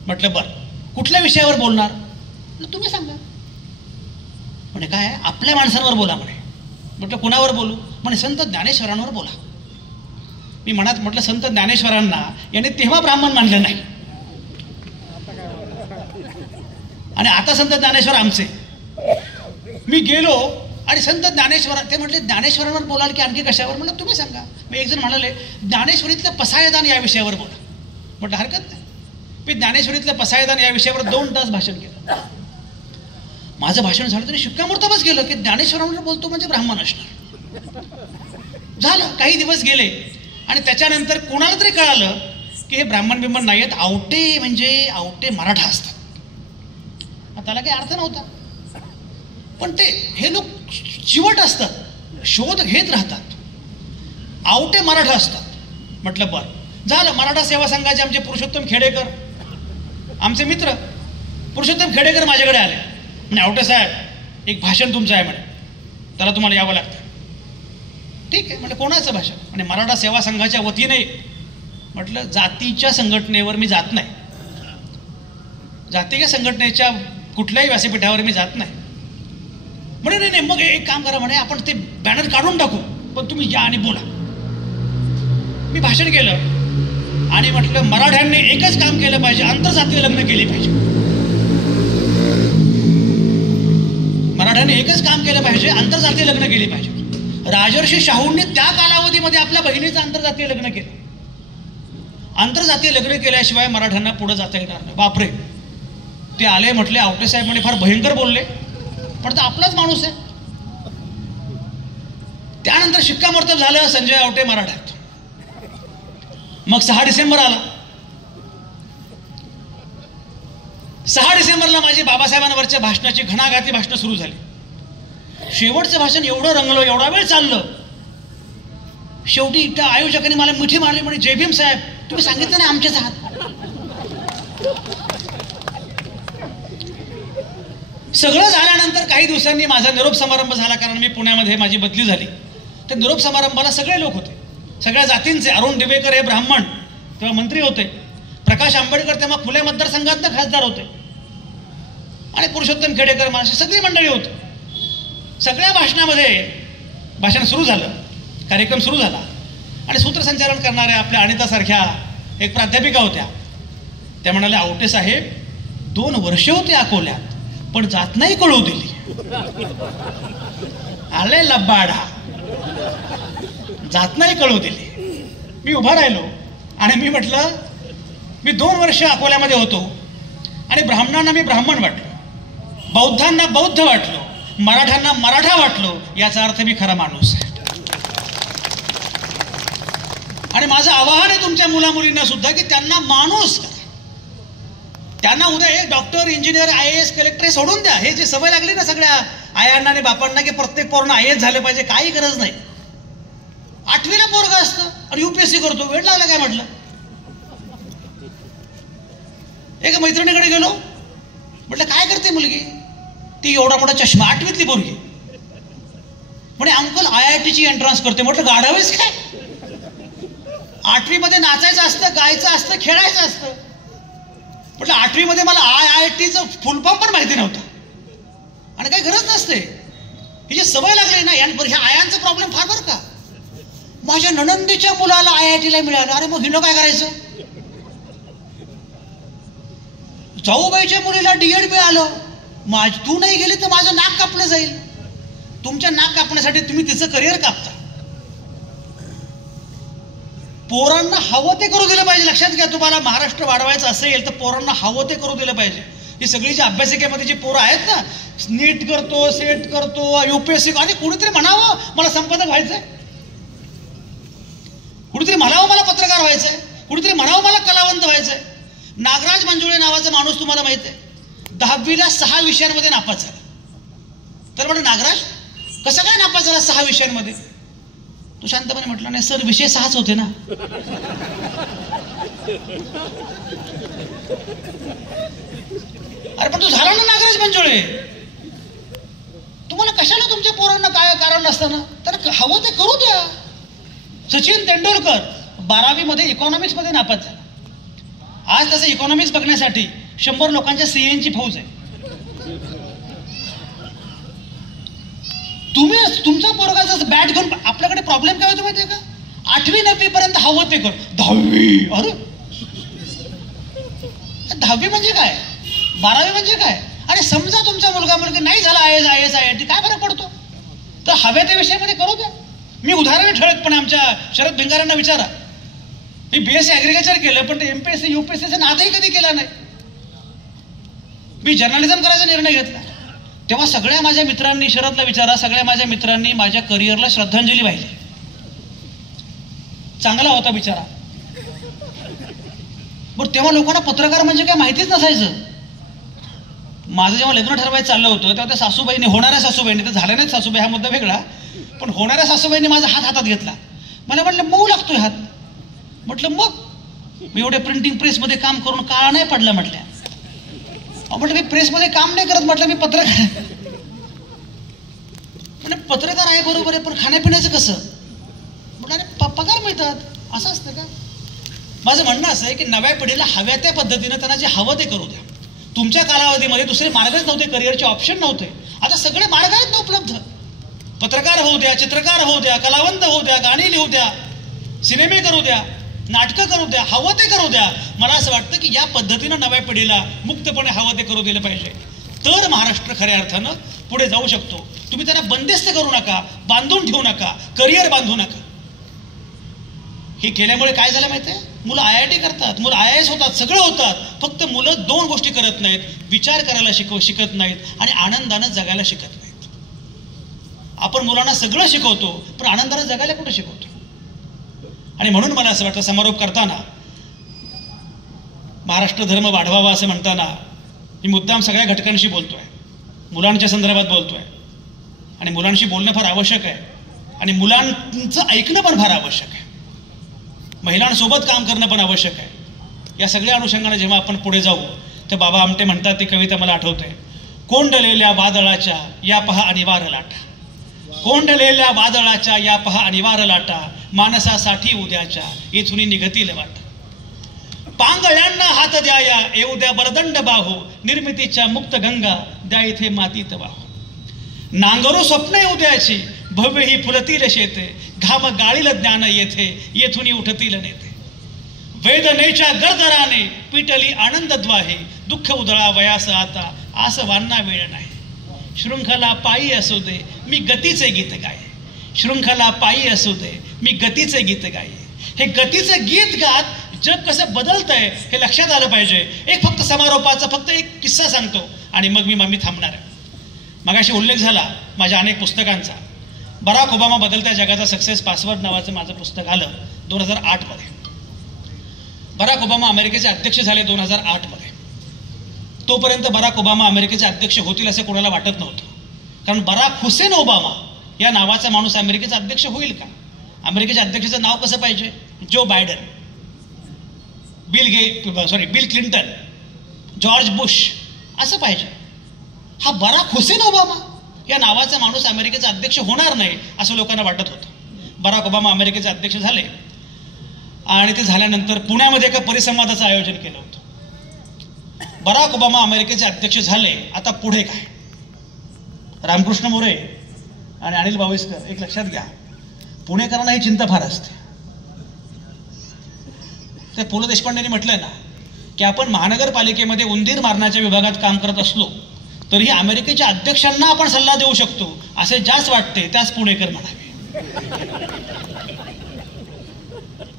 म्हटलं बरं, कुठल्या विषयावर बोलणार? तुम्ही सांगा. म्हणे काय, आपल्या माणसांवर बोला म्हणे. म्हटलं कुणावर बोलू? म्हणे संत ज्ञानेश्वरांवर बोला. मी म्हटलं संत ज्ञानेश्वरांना याने तेव्हा ब्राह्मण मानलं नाही, आणि आता संत ज्ञानेश्वर आमचे. मी गेलो आणि संत ज्ञानेश्वर, ते म्हटले ज्ञानेश्वरांवर बोलाल की आणखी कशावर? म्हटलं तुम्ही सांगा. मी एक जण म्हणाले ज्ञानेश्वरीतलं पसायदान या विषयावर बोला. म्हटलं हरकत नाही. मी ज्ञानेश्वरीतलं पसायदान या विषयावर 2 तास भाषण केलं. माझं भाषण झालं तरी शिक्कामोर्तबच गेलं की ज्ञानेश्वरांवर बोलतो म्हणजे ब्राह्मण असणार. झालं. काही दिवस गेले आणि त्याच्यानंतर कोणाला तरी कळालं की हे ब्राह्मण बिम्मण नाही आहेत, आवटे म्हणजे आवटे मराठा असतात. त्याला काही अर्थ नव्हता. पण हे लोक चिवट असतात, शोध घेत राहतात. आवटे मराठा असतात. म्हटलं बरं झालं. मराठा सेवा संघाचे आमचे पुरुषोत्तम खेडेकर, आमचे मित्र पुरुषोत्तम खेडेकर माझ्याकडे आले. म्हणे आवटे साहेब एक भाषण तुमचं आहे म्हणे, त्याला तुम्हाला यावं लागतं. ठीक आहे म्हणजे कोणाचं भाषण? आणि मराठा सेवा संघाच्या वतीने. म्हटलं जातीच्या संघटनेवर मी जात नाही, जातीय संघटनेच्या कुठल्याही व्यासपीठावर मी जात नाही. म्हणे नाही मग एक काम करा म्हणे, आपण ते बॅनर काढून टाकू, पण तुम्ही या आणि बोला. मी भाषण केलं आणि म्हटलं मराठ्यांनी एकच काम केलं पाहिजे, आंतरजातीय लग्न केली पाहिजे. मराठ्यांनी एकच काम केलं पाहिजे, आंतरजातीय लग्न केली पाहिजे. राजर्षी शाहूंनी त्या कालावधीमध्ये आपल्या बहिणीचं आंतरजातीय लग्न केलं. आंतरजातीय लग्न केल्याशिवाय मराठ्यांना पुढे जाता येणार नाही. बापरे. ते आले, म्हटले आवटे साहेब म्हणे फार भयंकर बोलले, पण तो आपलाच माणूस आहे. त्यानंतर शिक्कामोर्तब झालं संजय आवटे मराठ्यात. मग 6 डिसेंबर आला. 6 डिसेंबरला माझी बाबासाहेबांवरच्या भाषणाची घणाघाती भाषणं सुरू झाली. शेवटचं भाषण एवढं रंगलं, एवढा वेळ चाललं. शेवटी त्या आयोजकांनी मला मिठी मारली, म्हणजे जय भीम साहेब, तुम्ही सांगितलं ना आमचेच आहात. सगळं झाल्यानंतर काही दिवसांनी माझा निरोप समारंभ झाला, कारण मी पुण्यामध्ये माझी बदली झाली. त्या निरोप समारंभाला सगळे लोक होते, सगळ्या जातींचे. अरुण दिवेकर हे ब्राह्मण, तेव्हा मंत्री होते. प्रकाश आंबेडकर तेव्हा फुले मतदारसंघातनं खासदार होते. आणि पुरुषोत्तम खेडेकर, अशी सगळी मंडळी होती. सगळ्या भाषण सुरू झालं, कार्यक्रम सुरू झाला. आणि सूत्रसंचालन करणाऱ्या आपल्या अनितासारख्या एक प्राध्यापिका होत्या. त्या म्हणाल्या, आवटे साहेब 2 वर्ष होते अकोल्यात, पण जात नाही कळू दिली. आले लबाडा, जात नाही कळू दिली. मी उभा राहिलो आणि मी म्हटलं, मी 2 वर्ष अकोल्यामध्ये होतो आणि ब्राह्मणांना मी ब्राह्मण वाटलो, बौद्धांना बौद्ध वाटलो, मराठ्यांना मराठा वाटलो. याचा अर्थ मी खरा माणूस आहे. आणि माझं आवाहन आहे तुमच्या मुलामुलींना सुद्धा की त्यांना माणूस करा. त्यांना उद्या एक डॉक्टर, इंजिनियर, IAS, कलेक्टर सोडून द्या. हे जे सवय लागली ना सगळ्या आयांना आणि बापांना की प्रत्येक पोरांना IAS झालं पाहिजे, काही गरज नाही. 8वीला पोरगा असतं आणि UPSC करतो, वेळ लागला काय म्हटलं. एका मैत्रिणीकडे गेलो, म्हटलं काय करते मुलगी, ती एवढा मोठा चष्मा, 8वीतली पोरगी. म्हणजे अंकल IIT एंट्रन्स करते. म्हटलं गाढावेच काय, 8वी मध्ये नाचायचं असतं, गायचं असतं, खेळायचं असतं. म्हटलं 8वी मध्ये मला IITचं फुल फॉर्म पण माहिती नव्हतं. आणि काही गरज नसते. ही जी सवय लागली ना, ह्या आयांचा प्रॉब्लेम फार बरं का. माझ्या नणंदीच्या मुलाला IITला मिळालं, अरे मग हिनं काय करायचं. जाऊबाईच्या मुलीला DED मिळालं, तू नाही गेली तर माझं नाक कापलं जाईल. तुमच्या नाक कापण्यासाठी तुम्ही तिचं करिअर कापता. पोरांना हवं ते करू दिलं पाहिजे. लक्षात घ्या, तुम्हाला महाराष्ट्र वाढवायचं असेल तर पोरांना हवं ते करू दिलं पाहिजे. ही सगळी जी अभ्यासिकेमध्ये जी पोरं आहेत ना, नीट करतो, सेट करतो, UPSC, आणि कुणीतरी म्हणावं मला संपादक व्हायचंय, कुणीतरी म्हणावं मला पत्रकार व्हायचंय, कुणीतरी म्हणावं मला कलावंत व्हायचंय. नागराज मंजुळे नावाचा माणूस तुम्हाला माहित आहे, 10वीला 6 विषयांमध्ये नापास झाला. तर म्हणजे नागराज कसं काय नापास झाला 6 विषयांमध्ये. तू शांतपणे म्हटलं, नाही सर विषय 6च होते ना. अरे पण तू झाला ना नागराज मंजुळे. तुम्हाला कशाला तुमच्या पोरांना काय कारण नसतं ना, तर हवं ते करू द्या. सचिन तेंडुलकर 12वी मध्ये इकॉनॉमिक्स मध्ये नापास झाला. आज त्याचं इकॉनॉमिक्स बघण्यासाठी 100 लोकांच्या CAची फौज आहे. तुम्ही तुमचा पोरगा जसं बॅट घेऊन, आपल्याकडे प्रॉब्लेम काय होतो माहितीये का, 8वी 9वी पर्यंत हवं ते कर, 10वी, अरे 10वी म्हणजे काय, 12वी म्हणजे काय. आणि समजा तुमचा मुलगा मुलगी नाही झाला IAS IIT, काय फरक पडतो. तर हव्या त्या विषयामध्ये करू द्या. मी उदाहरण ठळकपणे आमच्या शरद भिंगारांना विचारा. मी BSc ॲग्रिकल्चर केलं, पण ते MPSC UPSCचा नादही कधी केला नाही. मी जर्नलिझम करायचा निर्णय घेतला. तेव्हा सगळ्या माझ्या मित्रांनी, शरदला विचारा, सगळ्या माझ्या मित्रांनी माझ्या करिअरला श्रद्धांजली वाहिली. चांगला होता बिचारा. बरं तेव्हा लोकांना पत्रकार म्हणजे काय माहितीच नसायचं. माझं जेव्हा लग्न ठरवायचं चाललं होतं तेव्हा त्या सासूबाईंनी, होणाऱ्या सासूबाईंनी, तर झाल्या नाहीत सासूबाई, हा मुद्दा वेगळा, पण होणाऱ्या सासूबाईंनी माझा हात हातात घेतला. मला म्हटलं मऊ लागतोय हात. म्हटलं मग मी एवढे प्रिंटिंग प्रेसमध्ये काम करून काळा नाही पडला. म्हटल्या म्हटलं मी प्रेसमध्ये काम नाही करत, म्हटलं मी पत्रकार. म्हणजे पत्रकार आहे बरोबर आहे, पण खाण्यापिण्याचं कसं. म्हटलं अरे पगार मिळतात, असं असतं का. माझं म्हणणं असं आहे की नव्या पिढीला हव्या त्या पद्धतीनं त्यांना जे हवं ते करू द्या. तुमच्या कालावधीमध्ये दुसरे मार्गच नव्हते, करिअरचे ऑप्शन नव्हते. आता सगळे मार्ग आहेत ना उपलब्ध. पत्रकार होऊ द्या, चित्रकार होऊ द्या, कलावंत होऊ द्या, गाणी लिहू द्या, सिनेमे करू द्या, नाटकं करू द्या, हवं ते करू द्या. मला असं वाटतं की या पद्धतीनं नव्या पिढीला मुक्तपणे हवं ते करू दिलं पाहिजे, तर महाराष्ट्र खऱ्या अर्थानं पुढे जाऊ शकतो. तुम्ही त्यांना बंदिस्त करू नका, बांधून ठेवू नका, करिअर बांधू नका. हे केल्यामुळे काय झालं माहिती आहे, मुलं IIT करतात, मुलं IAS होतात, सगळं होतात. फक्त मुलं 2 गोष्टी करत नाहीत, विचार करायला शिकत नाहीत आणि आनंदानं जगायला शिकत नाहीत. आपण मुलांना सगळं शिकवतो, पण आनंदाने जगायला कुठं शिकवतो? आणि म्हणून मला असं वाटतं, समारोप करताना महाराष्ट्र धर्म वाढवावा असं म्हणताना मी मुद्दाम सगळ्या घटकांशी बोलतोय, मुलांच्या संदर्भात बोलतोय. आणि मुलांशी बोलणं फार आवश्यक आहे, आणि मुलांचं ऐकणं पण फार आवश्यक आहे. महिलांसोबत काम करणं पण आवश्यक आहे. या सगळ्या अनुषंगाने जेव्हा आपण पुढे जाऊ, तर बाबा आमटे म्हणतात ती कविता मला आठवते. कोंडलेल्या वादळाच्या या पहा अनिवार्य लाटा, कोंडलेल्या वादळाच्या या पहा अनिवार्य लाटा, माणसासाठी उद्याच्या येथून निघतील वाट. पांगळ्यांना हात द्याया येऊ द्या बरदंड बाहू, निर्मितीच्या मुक्त गंगा द्या इथे मातीत वाहू. नांगरू स्वप्न उद्याची भव्य ही फुलतील शेते, घाम गाळील ज्ञान येथे येथून उठतील नेते. वेदनेच्या गरदराने पिटली आनंद द्वाहे, दुःख उधळा वयास आता आस वांना वेळ नाही. शृंखला पायी असू दे मी गतीचे गीत गाये, शृंखला पायी असू दे मी गतीचे गीत गाये. हे गतीचे गीत गात जग कसं बदलतंय हे लक्षात आलं पाहिजे. एक फक्त समारोपाचा फक्त एक किस्सा सांगतो आणि मग मी थांबणार आहे. मगाशी उल्लेख झाला माझ्या अनेक पुस्तकांचा. बराक ओबामा बदलत्या जगाचा सक्सेस पासवर्ड नावाचं माझं पुस्तक आलं 2008 मध्ये. बराक ओबामा अमेरिकेचे अध्यक्ष झाले 2008 मध्ये. तोपर्यंत बराक ओबामा अमेरिकेचे अध्यक्ष होतील असं कोणाला वाटत नव्हतं, कारण बराक हुसेन ओबामा या नावाचा माणूस अमेरिकेचा अध्यक्ष होईल का? अमेरिकेच्या अध्यक्षाचं नाव कसं पाहिजे? Joe Biden, bill Clinton, George Bush असं पाहिजे. हा बराक हुसेन ओबामा या नावाचा माणूस अमेरिकेचा अध्यक्ष होणार नाही असं लोकांना वाटत होतं. बराक ओबामा अमेरिकेचे अध्यक्ष झाले आणि ते झाल्यानंतर पुण्यामध्ये एका परिसंवादाचं आयोजन केलं होतं. बराक ओबामा अमेरिकेचे अध्यक्ष झाले, आता पुढे काय? रामकृष्ण मोरे आणि अनिल बाविस्कर, एक लक्षात घ्या, पुणेकरांना ही चिंता फार असते. ते पु ल देशपांडेंनी म्हटलंय ना की आपण महानगरपालिकेमध्ये उंदीर मारण्याच्या विभागात काम करत असलो तरीही अमेरिकेच्या अध्यक्षांना आपण सल्ला देऊ शकतो असे ज्याच वाटते त्याच पुणेकर म्हणावे.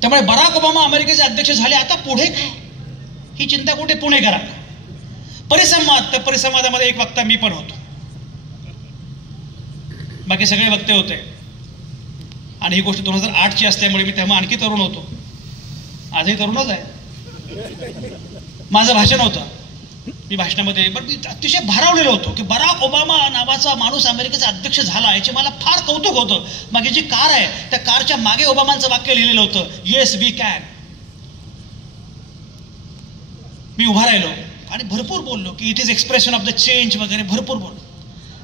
त्यामुळे बराक ओबामा अमेरिकेचे अध्यक्ष झाले, आता पुढे काय ही चिंता कुठे पुणेकरांना. परिसंवाद, त्या परिसंवादामध्ये एक वक्ता मी पण होतो, बाकी सगळे वक्ते होते. आणि ही गोष्ट 2008ची असल्यामुळे मी तेव्हा आणखी तरुण होतो, आजही तरुणच आहे. माझं भाषण होतं, मी भाषणामध्ये मी अतिशय भारावलेलो होतो की बराक ओबामा नावाचा माणूस अमेरिकेचा अध्यक्ष झाला, याचे मला फार कौतुक होतं. मागे जी कार आहे त्या कारच्या मागे ओबामांचं वाक्य लिहिलेलं होतं, येस वी कॅन. मी उभा राहिलो आणि भरपूर बोललो की it is expression of the change वगैरे भरपूर बोललो.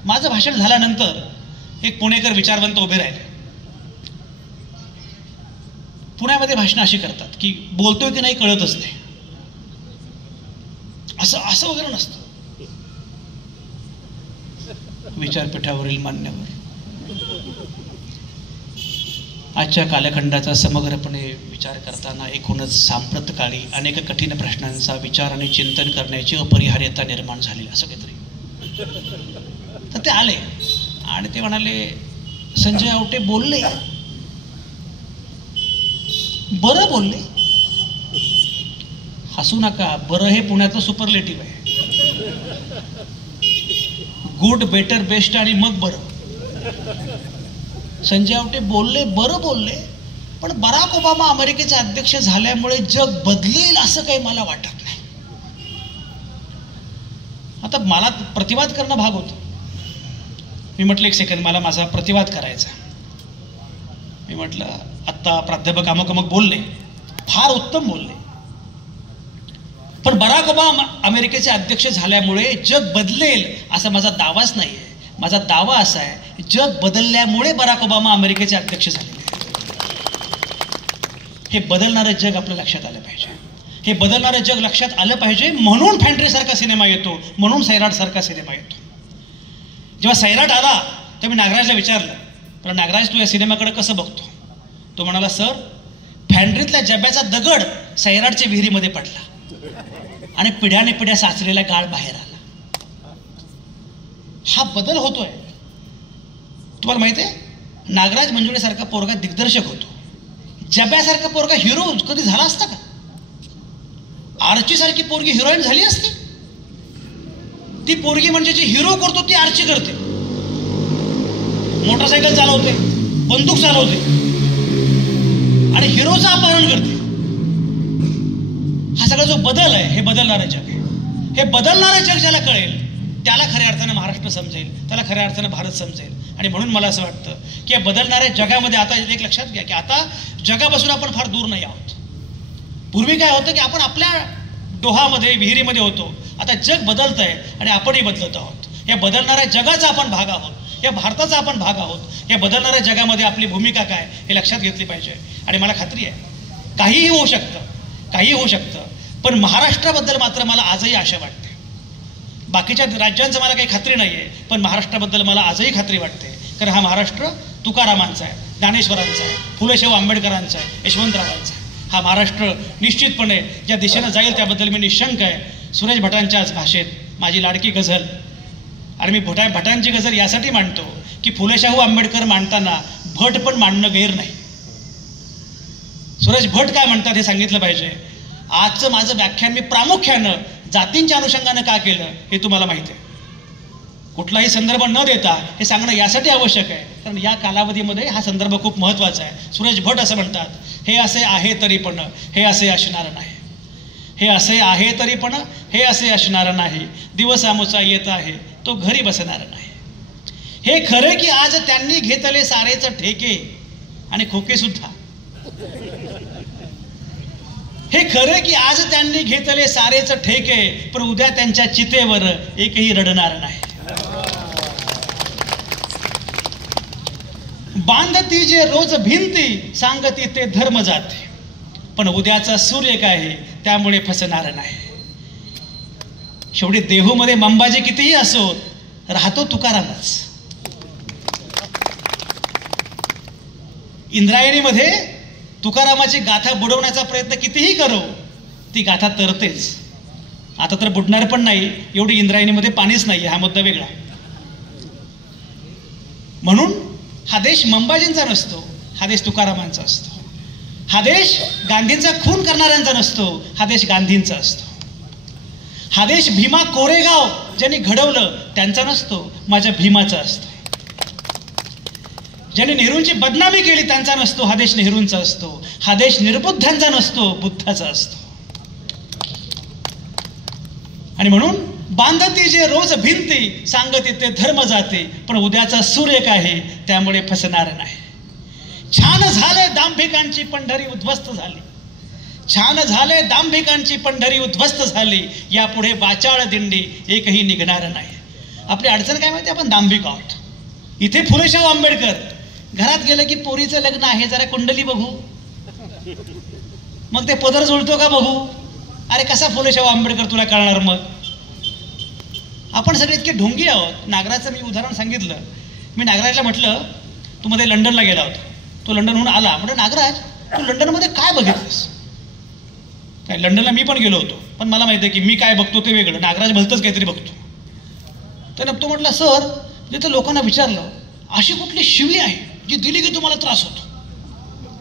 माझं भाषण झाल्यानंतर एक पुणेकर विचारवंत उभे राहिले. पुण्यामध्ये भाषणं अशी करतात की बोलतोय की नाही कळतच नाही, असं वगैरे नसतं. विचारपीठावरील मान्यवर, आजच्या कालखंडाचा समग्रपणे विचार करताना एकूणच सांप्रत काळी अनेक कठीण प्रश्नांचा विचार आणि चिंतन करण्याची अपरिहार्यता निर्माण झाली असं काहीतरी. तर ते आले आणि ते म्हणाले, संजय आवटे बोलले, बरं बोलले. हसू नका, बरं हे पुण्याचं सुपरलेटिव्ह आहे. गुड, बेटर, बेस्ट आणि मग बरं. संजय आवटे बोलले, बरं बोलले, पण बराक ओबामा अमेरिकेचे अध्यक्ष झाल्यामुळे जग बदलेल असं काही मला वाटत नाही. आता मला प्रतिवाद करणं भाग होतं. मी म्हटलं एक सेकंड, मला माझा प्रतिवाद करायचा. मी म्हटलं आत्ता प्राध्यापक अमुक बोलले, फार उत्तम बोलले, पण बराक ओबामा अमेरिकेचे अध्यक्ष झाल्यामुळे जग बदलेल असा माझा दावाच नाही आहे. माझा दावा असा आहे, जग बदलल्यामुळे बराक ओबामा अमेरिकेचे अध्यक्ष झालेले आहेत. हे बदलणारं जग आपल्या लक्षात आलं पाहिजे. हे बदलणारं जग लक्षात आलं पाहिजे म्हणून फॅन्ट्रीसारखा सिनेमा येतो, म्हणून सैराटसारखा सिनेमा येतो. जेव्हा सैराट आला तेव्हा मी नागराजला विचारलं, पण नागराज तू या सिनेमाकडे कसं बघतो? तो म्हणाला, सर फॅन्ड्रीतल्या जब्याचा दगड सैराटच्या विहिरीमध्ये पडला आणि पिढ्याने पिढ्या साचलेला गाळ बाहेर आला. हा बदल होतोय. तुम्हाला माहिती आहे, नागराज मंजुळेसारखा पोरगा दिग्दर्शक होतो, जब्यासारखा पोरगा हिरो कधी झाला असता का? आर्ची सारखी पोरगी हिरोईन झाली असती? ती पोरगी म्हणजे जी हिरो करतो ती आर्ची करते. मोटरसायकल चालवते, बंदूक चालवते आणि हिरोचं अपहरण करते. हा सगळा जो बदल आहे हे बदलणारं जग आहे. हे बदलणारं जग ज्याला कळेल त्याला खऱ्या अर्थानं महाराष्ट्र समजेल, त्याला खऱ्या अर्थानं भारत समजेल. आणि म्हणून मला असं वाटतं की या बदलणाऱ्या जगामध्ये आता एक लक्षात घ्या की आता जगापासून आपण फार दूर नाही आहोत. पूर्वी काय होतं की आपण आपल्या डोहामध्ये विहिरीमध्ये होतो. आता जग बदलत आहे आणि आपणही बदलत आहोत. या बदलणाऱ्या जगाचा आपण भाग आहोत, या भारताचा आपण भाग आहोत. या बदलणाऱ्या जगामध्ये आपली भूमिका काय हे लक्षात घेतली पाहिजे. आणि मला खात्री आहे काहीही होऊ शकतं, काहीही होऊ शकतं, पण महाराष्ट्राबद्दल मात्र मला आजही आशा वाटते. बाकीच्या राज्यांचं मला काही खात्री नाही आहे, पण महाराष्ट्राबद्दल मला आजही खात्री वाटते. कारण हा महाराष्ट्र तुकारामांचा आहे, ज्ञानेश्वरांचा आहे, फुले शाहू आंबेडकरांचा आहे, यशवंतरावांचा आहे. हा महाराष्ट्र निश्चितपणे ज्या दिशेनं जाईल त्याबद्दल मी निशंक आहे. सुरेश भटांच्याच भाषेत माझी लाडकी गझल, आणि मी भटांची गझल यासाठी मांडतो की फुले शाहू आंबेडकर मांडताना भट पण मांडणं गैर नाही. सुरेश भट काय म्हणतात हे सांगितलं पाहिजे. आजचं माझं व्याख्यान मी प्रामुख्यानं जातींच्या अनुषंगानं का केलं हे तुम्हाला माहिती आहे. कुठलाही संदर्भ न देता हे सांगणं यासाठी आवश्यक आहे कारण या कालावधीमध्ये हा संदर्भ खूप महत्त्वाचा आहे. सुरेश भट असं म्हणतात, हे असे आहे तरी पण हे असे असणार नाही. हे असे आहे तरी पण हे असे असणार नाही. दिवस आमोचा येत आहे तो घरी बसणार नाही. हे खरे की आज त्यांनी घेतले सारेच ठेके आणि खोके सुद्धा. हे खरे की आज त्यांनी घेतले सारेच ठेके पण उद्या त्यांच्या चितेवर एकही रडणार नाही. बांधती जे रोज भिंती सांगती ते धर्म जाते पण उद्याचा सूर्य काय आहे त्यामुळे फसणार नाही. शेवटी देहूमध्ये मंबाजी कितीही असो राहतो तुकारामच. इंद्रायणीमध्ये तुकारामाची गाथा बुडवण्याचा प्रयत्न कितीही करो ती गाथा तरतेच. आता तर बुडणार पण नाही, एवढी इंद्रायणीमध्ये पाणीच नाही, हा मुद्दा वेगळा. म्हणून हा देश मंबाजींचा नसतो, हा देश तुकारामांचा असतो. हा देश गांधींचा खून करणाऱ्यांचा नसतो, हा देश गांधींचा असतो. हा देश भीमा कोरेगाव ज्यांनी घडवलं त्यांचा नसतो, माझ्या भीमाचा असतो. ज्यांनी नेहरूंची बदनामी केली त्यांचा नसतो, हा देश नेहरूंचा असतो. हा देश निर्बुद्धांचा नसतो, बुद्धाचा असतो. आणि म्हणून बांधती जे रोज भिंती सांगते ते धर्म जाते पण उद्याचा सूर्य काय आहे त्यामुळे फसणार नाही. छान झाले दांभिकांची पंढरी उद्ध्वस्त झाली. छान झाले दांभिकांची पंढरी उद्ध्वस्त झाली. यापुढे वाचाळ दिंडी एकही निघणार नाही. आपली अडचण काय माहिती, आपण दांभिक आहोत. इथे फुले शाहू आंबेडकर, घरात गेलं की पोरीचं लग्न आहे जरा कुंडली बघू, मग ते पदर जुळतो का बघू. अरे कसा फुले शाहू आंबेडकर तुला कळणार. मग आपण सगळे इतके ढोंगी आहोत. नागराजचं मी उदाहरण सांगितलं. मी नागराजला म्हटलं तू मध्ये लंडनला गेला होता, तो लंडनहून आला. म्हटलं नागराज तू लंडनमध्ये काय बघितलंस. काय लंडनला मी पण गेलो होतो पण मला माहिती आहे की मी काय बघतो ते वेगळं, नागराज भलतंच काहीतरी बघतो. तर तो म्हटलं सर जिथे लोकांना विचारलं अशी कुठली शिवी आहे जी दिली की तुम्हाला त्रास होतो.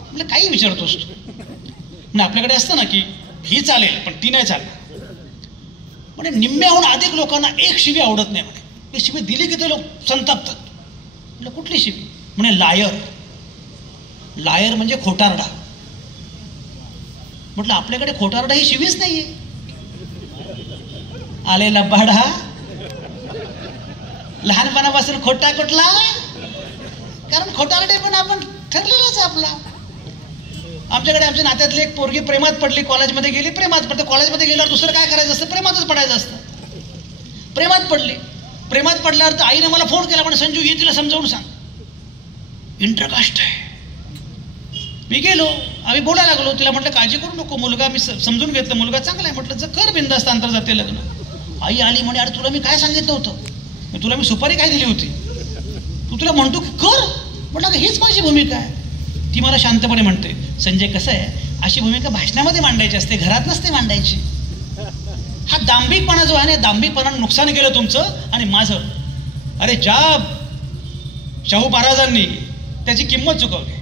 म्हणजे काही विचारतोस तू. म्हणजे आपल्याकडे असतं ना की ही चालेल पण ती नाही चालणार. म्हणजे निम्म्याहून अधिक लोकांना एक शिवी आवडत नाही. म्हणे ती शिवी दिली की ते लोक संतापतात. म्हणजे कुठली शिवी. म्हणजे लायर. लायर म्हणजे खोटारडा. म्हटलं आपल्याकडे खोटारडा ही शिवीच नाहीये. आलेला बाढा लहानपणापासून खोटा कुठला, कारण खोटारडे पण आपण ठरलेलाच आपला. आमच्याकडे आमच्या नात्यातली एक पोरगी प्रेमात पडली, कॉलेजमध्ये गेली, प्रेमात पडते. कॉलेजमध्ये गेल्यावर दुसरं काय करायचं असतं, प्रेमातच पडायचं असतं. प्रेमात पडली. प्रेमात पडल्यावर तर आईने मला फोन केला, पण संजू ये तिला समजावून सांग, इंटरकास्ट आहे. मी गेलो, आम्ही बोलायला लागलो. तिला म्हटलं काळजी करू नको, मुलगा मी समजून घेतलं, मुलगा चांगला आहे. म्हटलं जर कर बिंदास्त अंतर जाते लग्न. आई आली म्हणे अरे तुला मी काय सांगितलं होतं, तुला मी सुपारी काय दिली होती, तू तुला म्हणतो की कर. म्हटलं हीच माझी भूमिका आहे. ती मला शांतपणे म्हणते संजय कसं आहे अशी भूमिका भाषणामध्ये मांडायची असते, घरात नसते मांडायची. हा दांभिकपणा जो आहे ना, दांभिकपणानं नुकसान केलं तुमचं आणि माझं. अरे ज्या शाहू महाराजांनी त्याची किंमत चुकवली,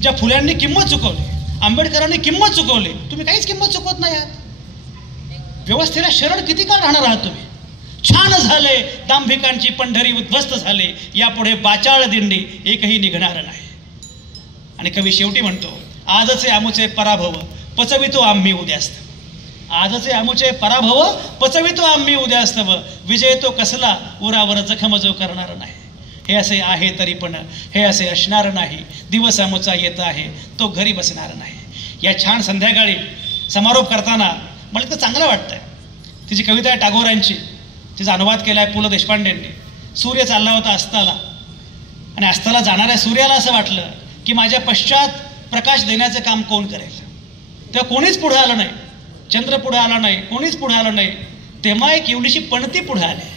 ज्या फुल्यांनी किंमत चुकवली, आंबेडकरांनी किंमत चुकवली, तुम्ही काहीच किंमत चुकवत नाही आहात. व्यवस्थेला शरण किती काळ राहणार आहात तुम्ही. छान झाले दांभिकांची पंढरी उद्ध्वस्त झाले, यापुढे बाचाळ दिंडी एकही निघणार नाही. आणि कवी शेवटी म्हणतो, आजचे आमुचे पराभव पचवितो आम्ही उद्यास्तव. आजचे आमुचे पराभव पचवितो आम्ही उद्यास्तव. विजय तो कसला उरावर जखम जो करणार नाही. हे असे आहे तरी पण हे असे असणार नाही. दिवस आमुचा येत आहे तो घरी बसणार नाही. या छान संध्याकाळी समारोप करताना मला तर चांगलं वाटतंय. तिची कविता आहे टागोरांची, तिचा अनुवाद केला आहे पु ल देशपांडेंनी. सूर्य चालला होता अस्ताला आणि अस्ताला जाणाऱ्या सूर्याला असं वाटलं की माझ्या पश्चात प्रकाश देण्याचं काम कोण करेल. तेव्हा कोणीच पुढे आलं नाही. चंद्र पुढे आला नाही, कोणीच पुढे आलं नाही. तेव्हा एक एवढीशी पणती पुढे आली.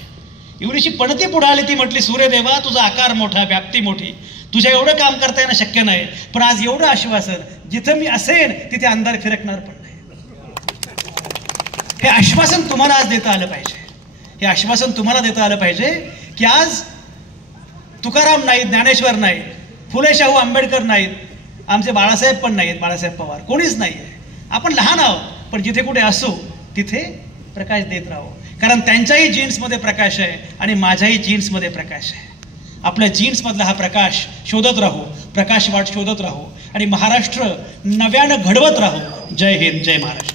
एवढीशी पणती पुढे आली. ती म्हटली, सूर्यदेवा तुझा आकार मोठा, व्याप्ती मोठी, तुझ्या एवढं काम करता येणं शक्य नाही. पण आज एवढं आश्वासन, जिथं मी असेन तिथे अंधार फिरकणार पण नाही. हे आश्वासन तुम्हाला आज देता आलं पाहिजे. हे आश्वासन तुम्हाला देता आलं पाहिजे की आज तुकाराम नाहीत, ज्ञानेश्वर नाहीत, फुले शाहू आंबेडकर नाहीत, आमचे बाळासाहेब पण नाहीत, बाळासाहेब पवार, कोणीच नाही आहे. आपण लहान आहोत, पण जिथे कुठे असू तिथे प्रकाश देत राहू. कारण त्यांच्याही जीन्समध्ये प्रकाश आहे आणि माझ्याही जीन्समध्ये प्रकाश आहे. आपल्या जीन्समधला हा प्रकाश शोधत राहू, प्रकाशवाट शोधत राहू आणि महाराष्ट्र नव्यानं घडवत राहू. जय हिंद, जय महाराष्ट्र.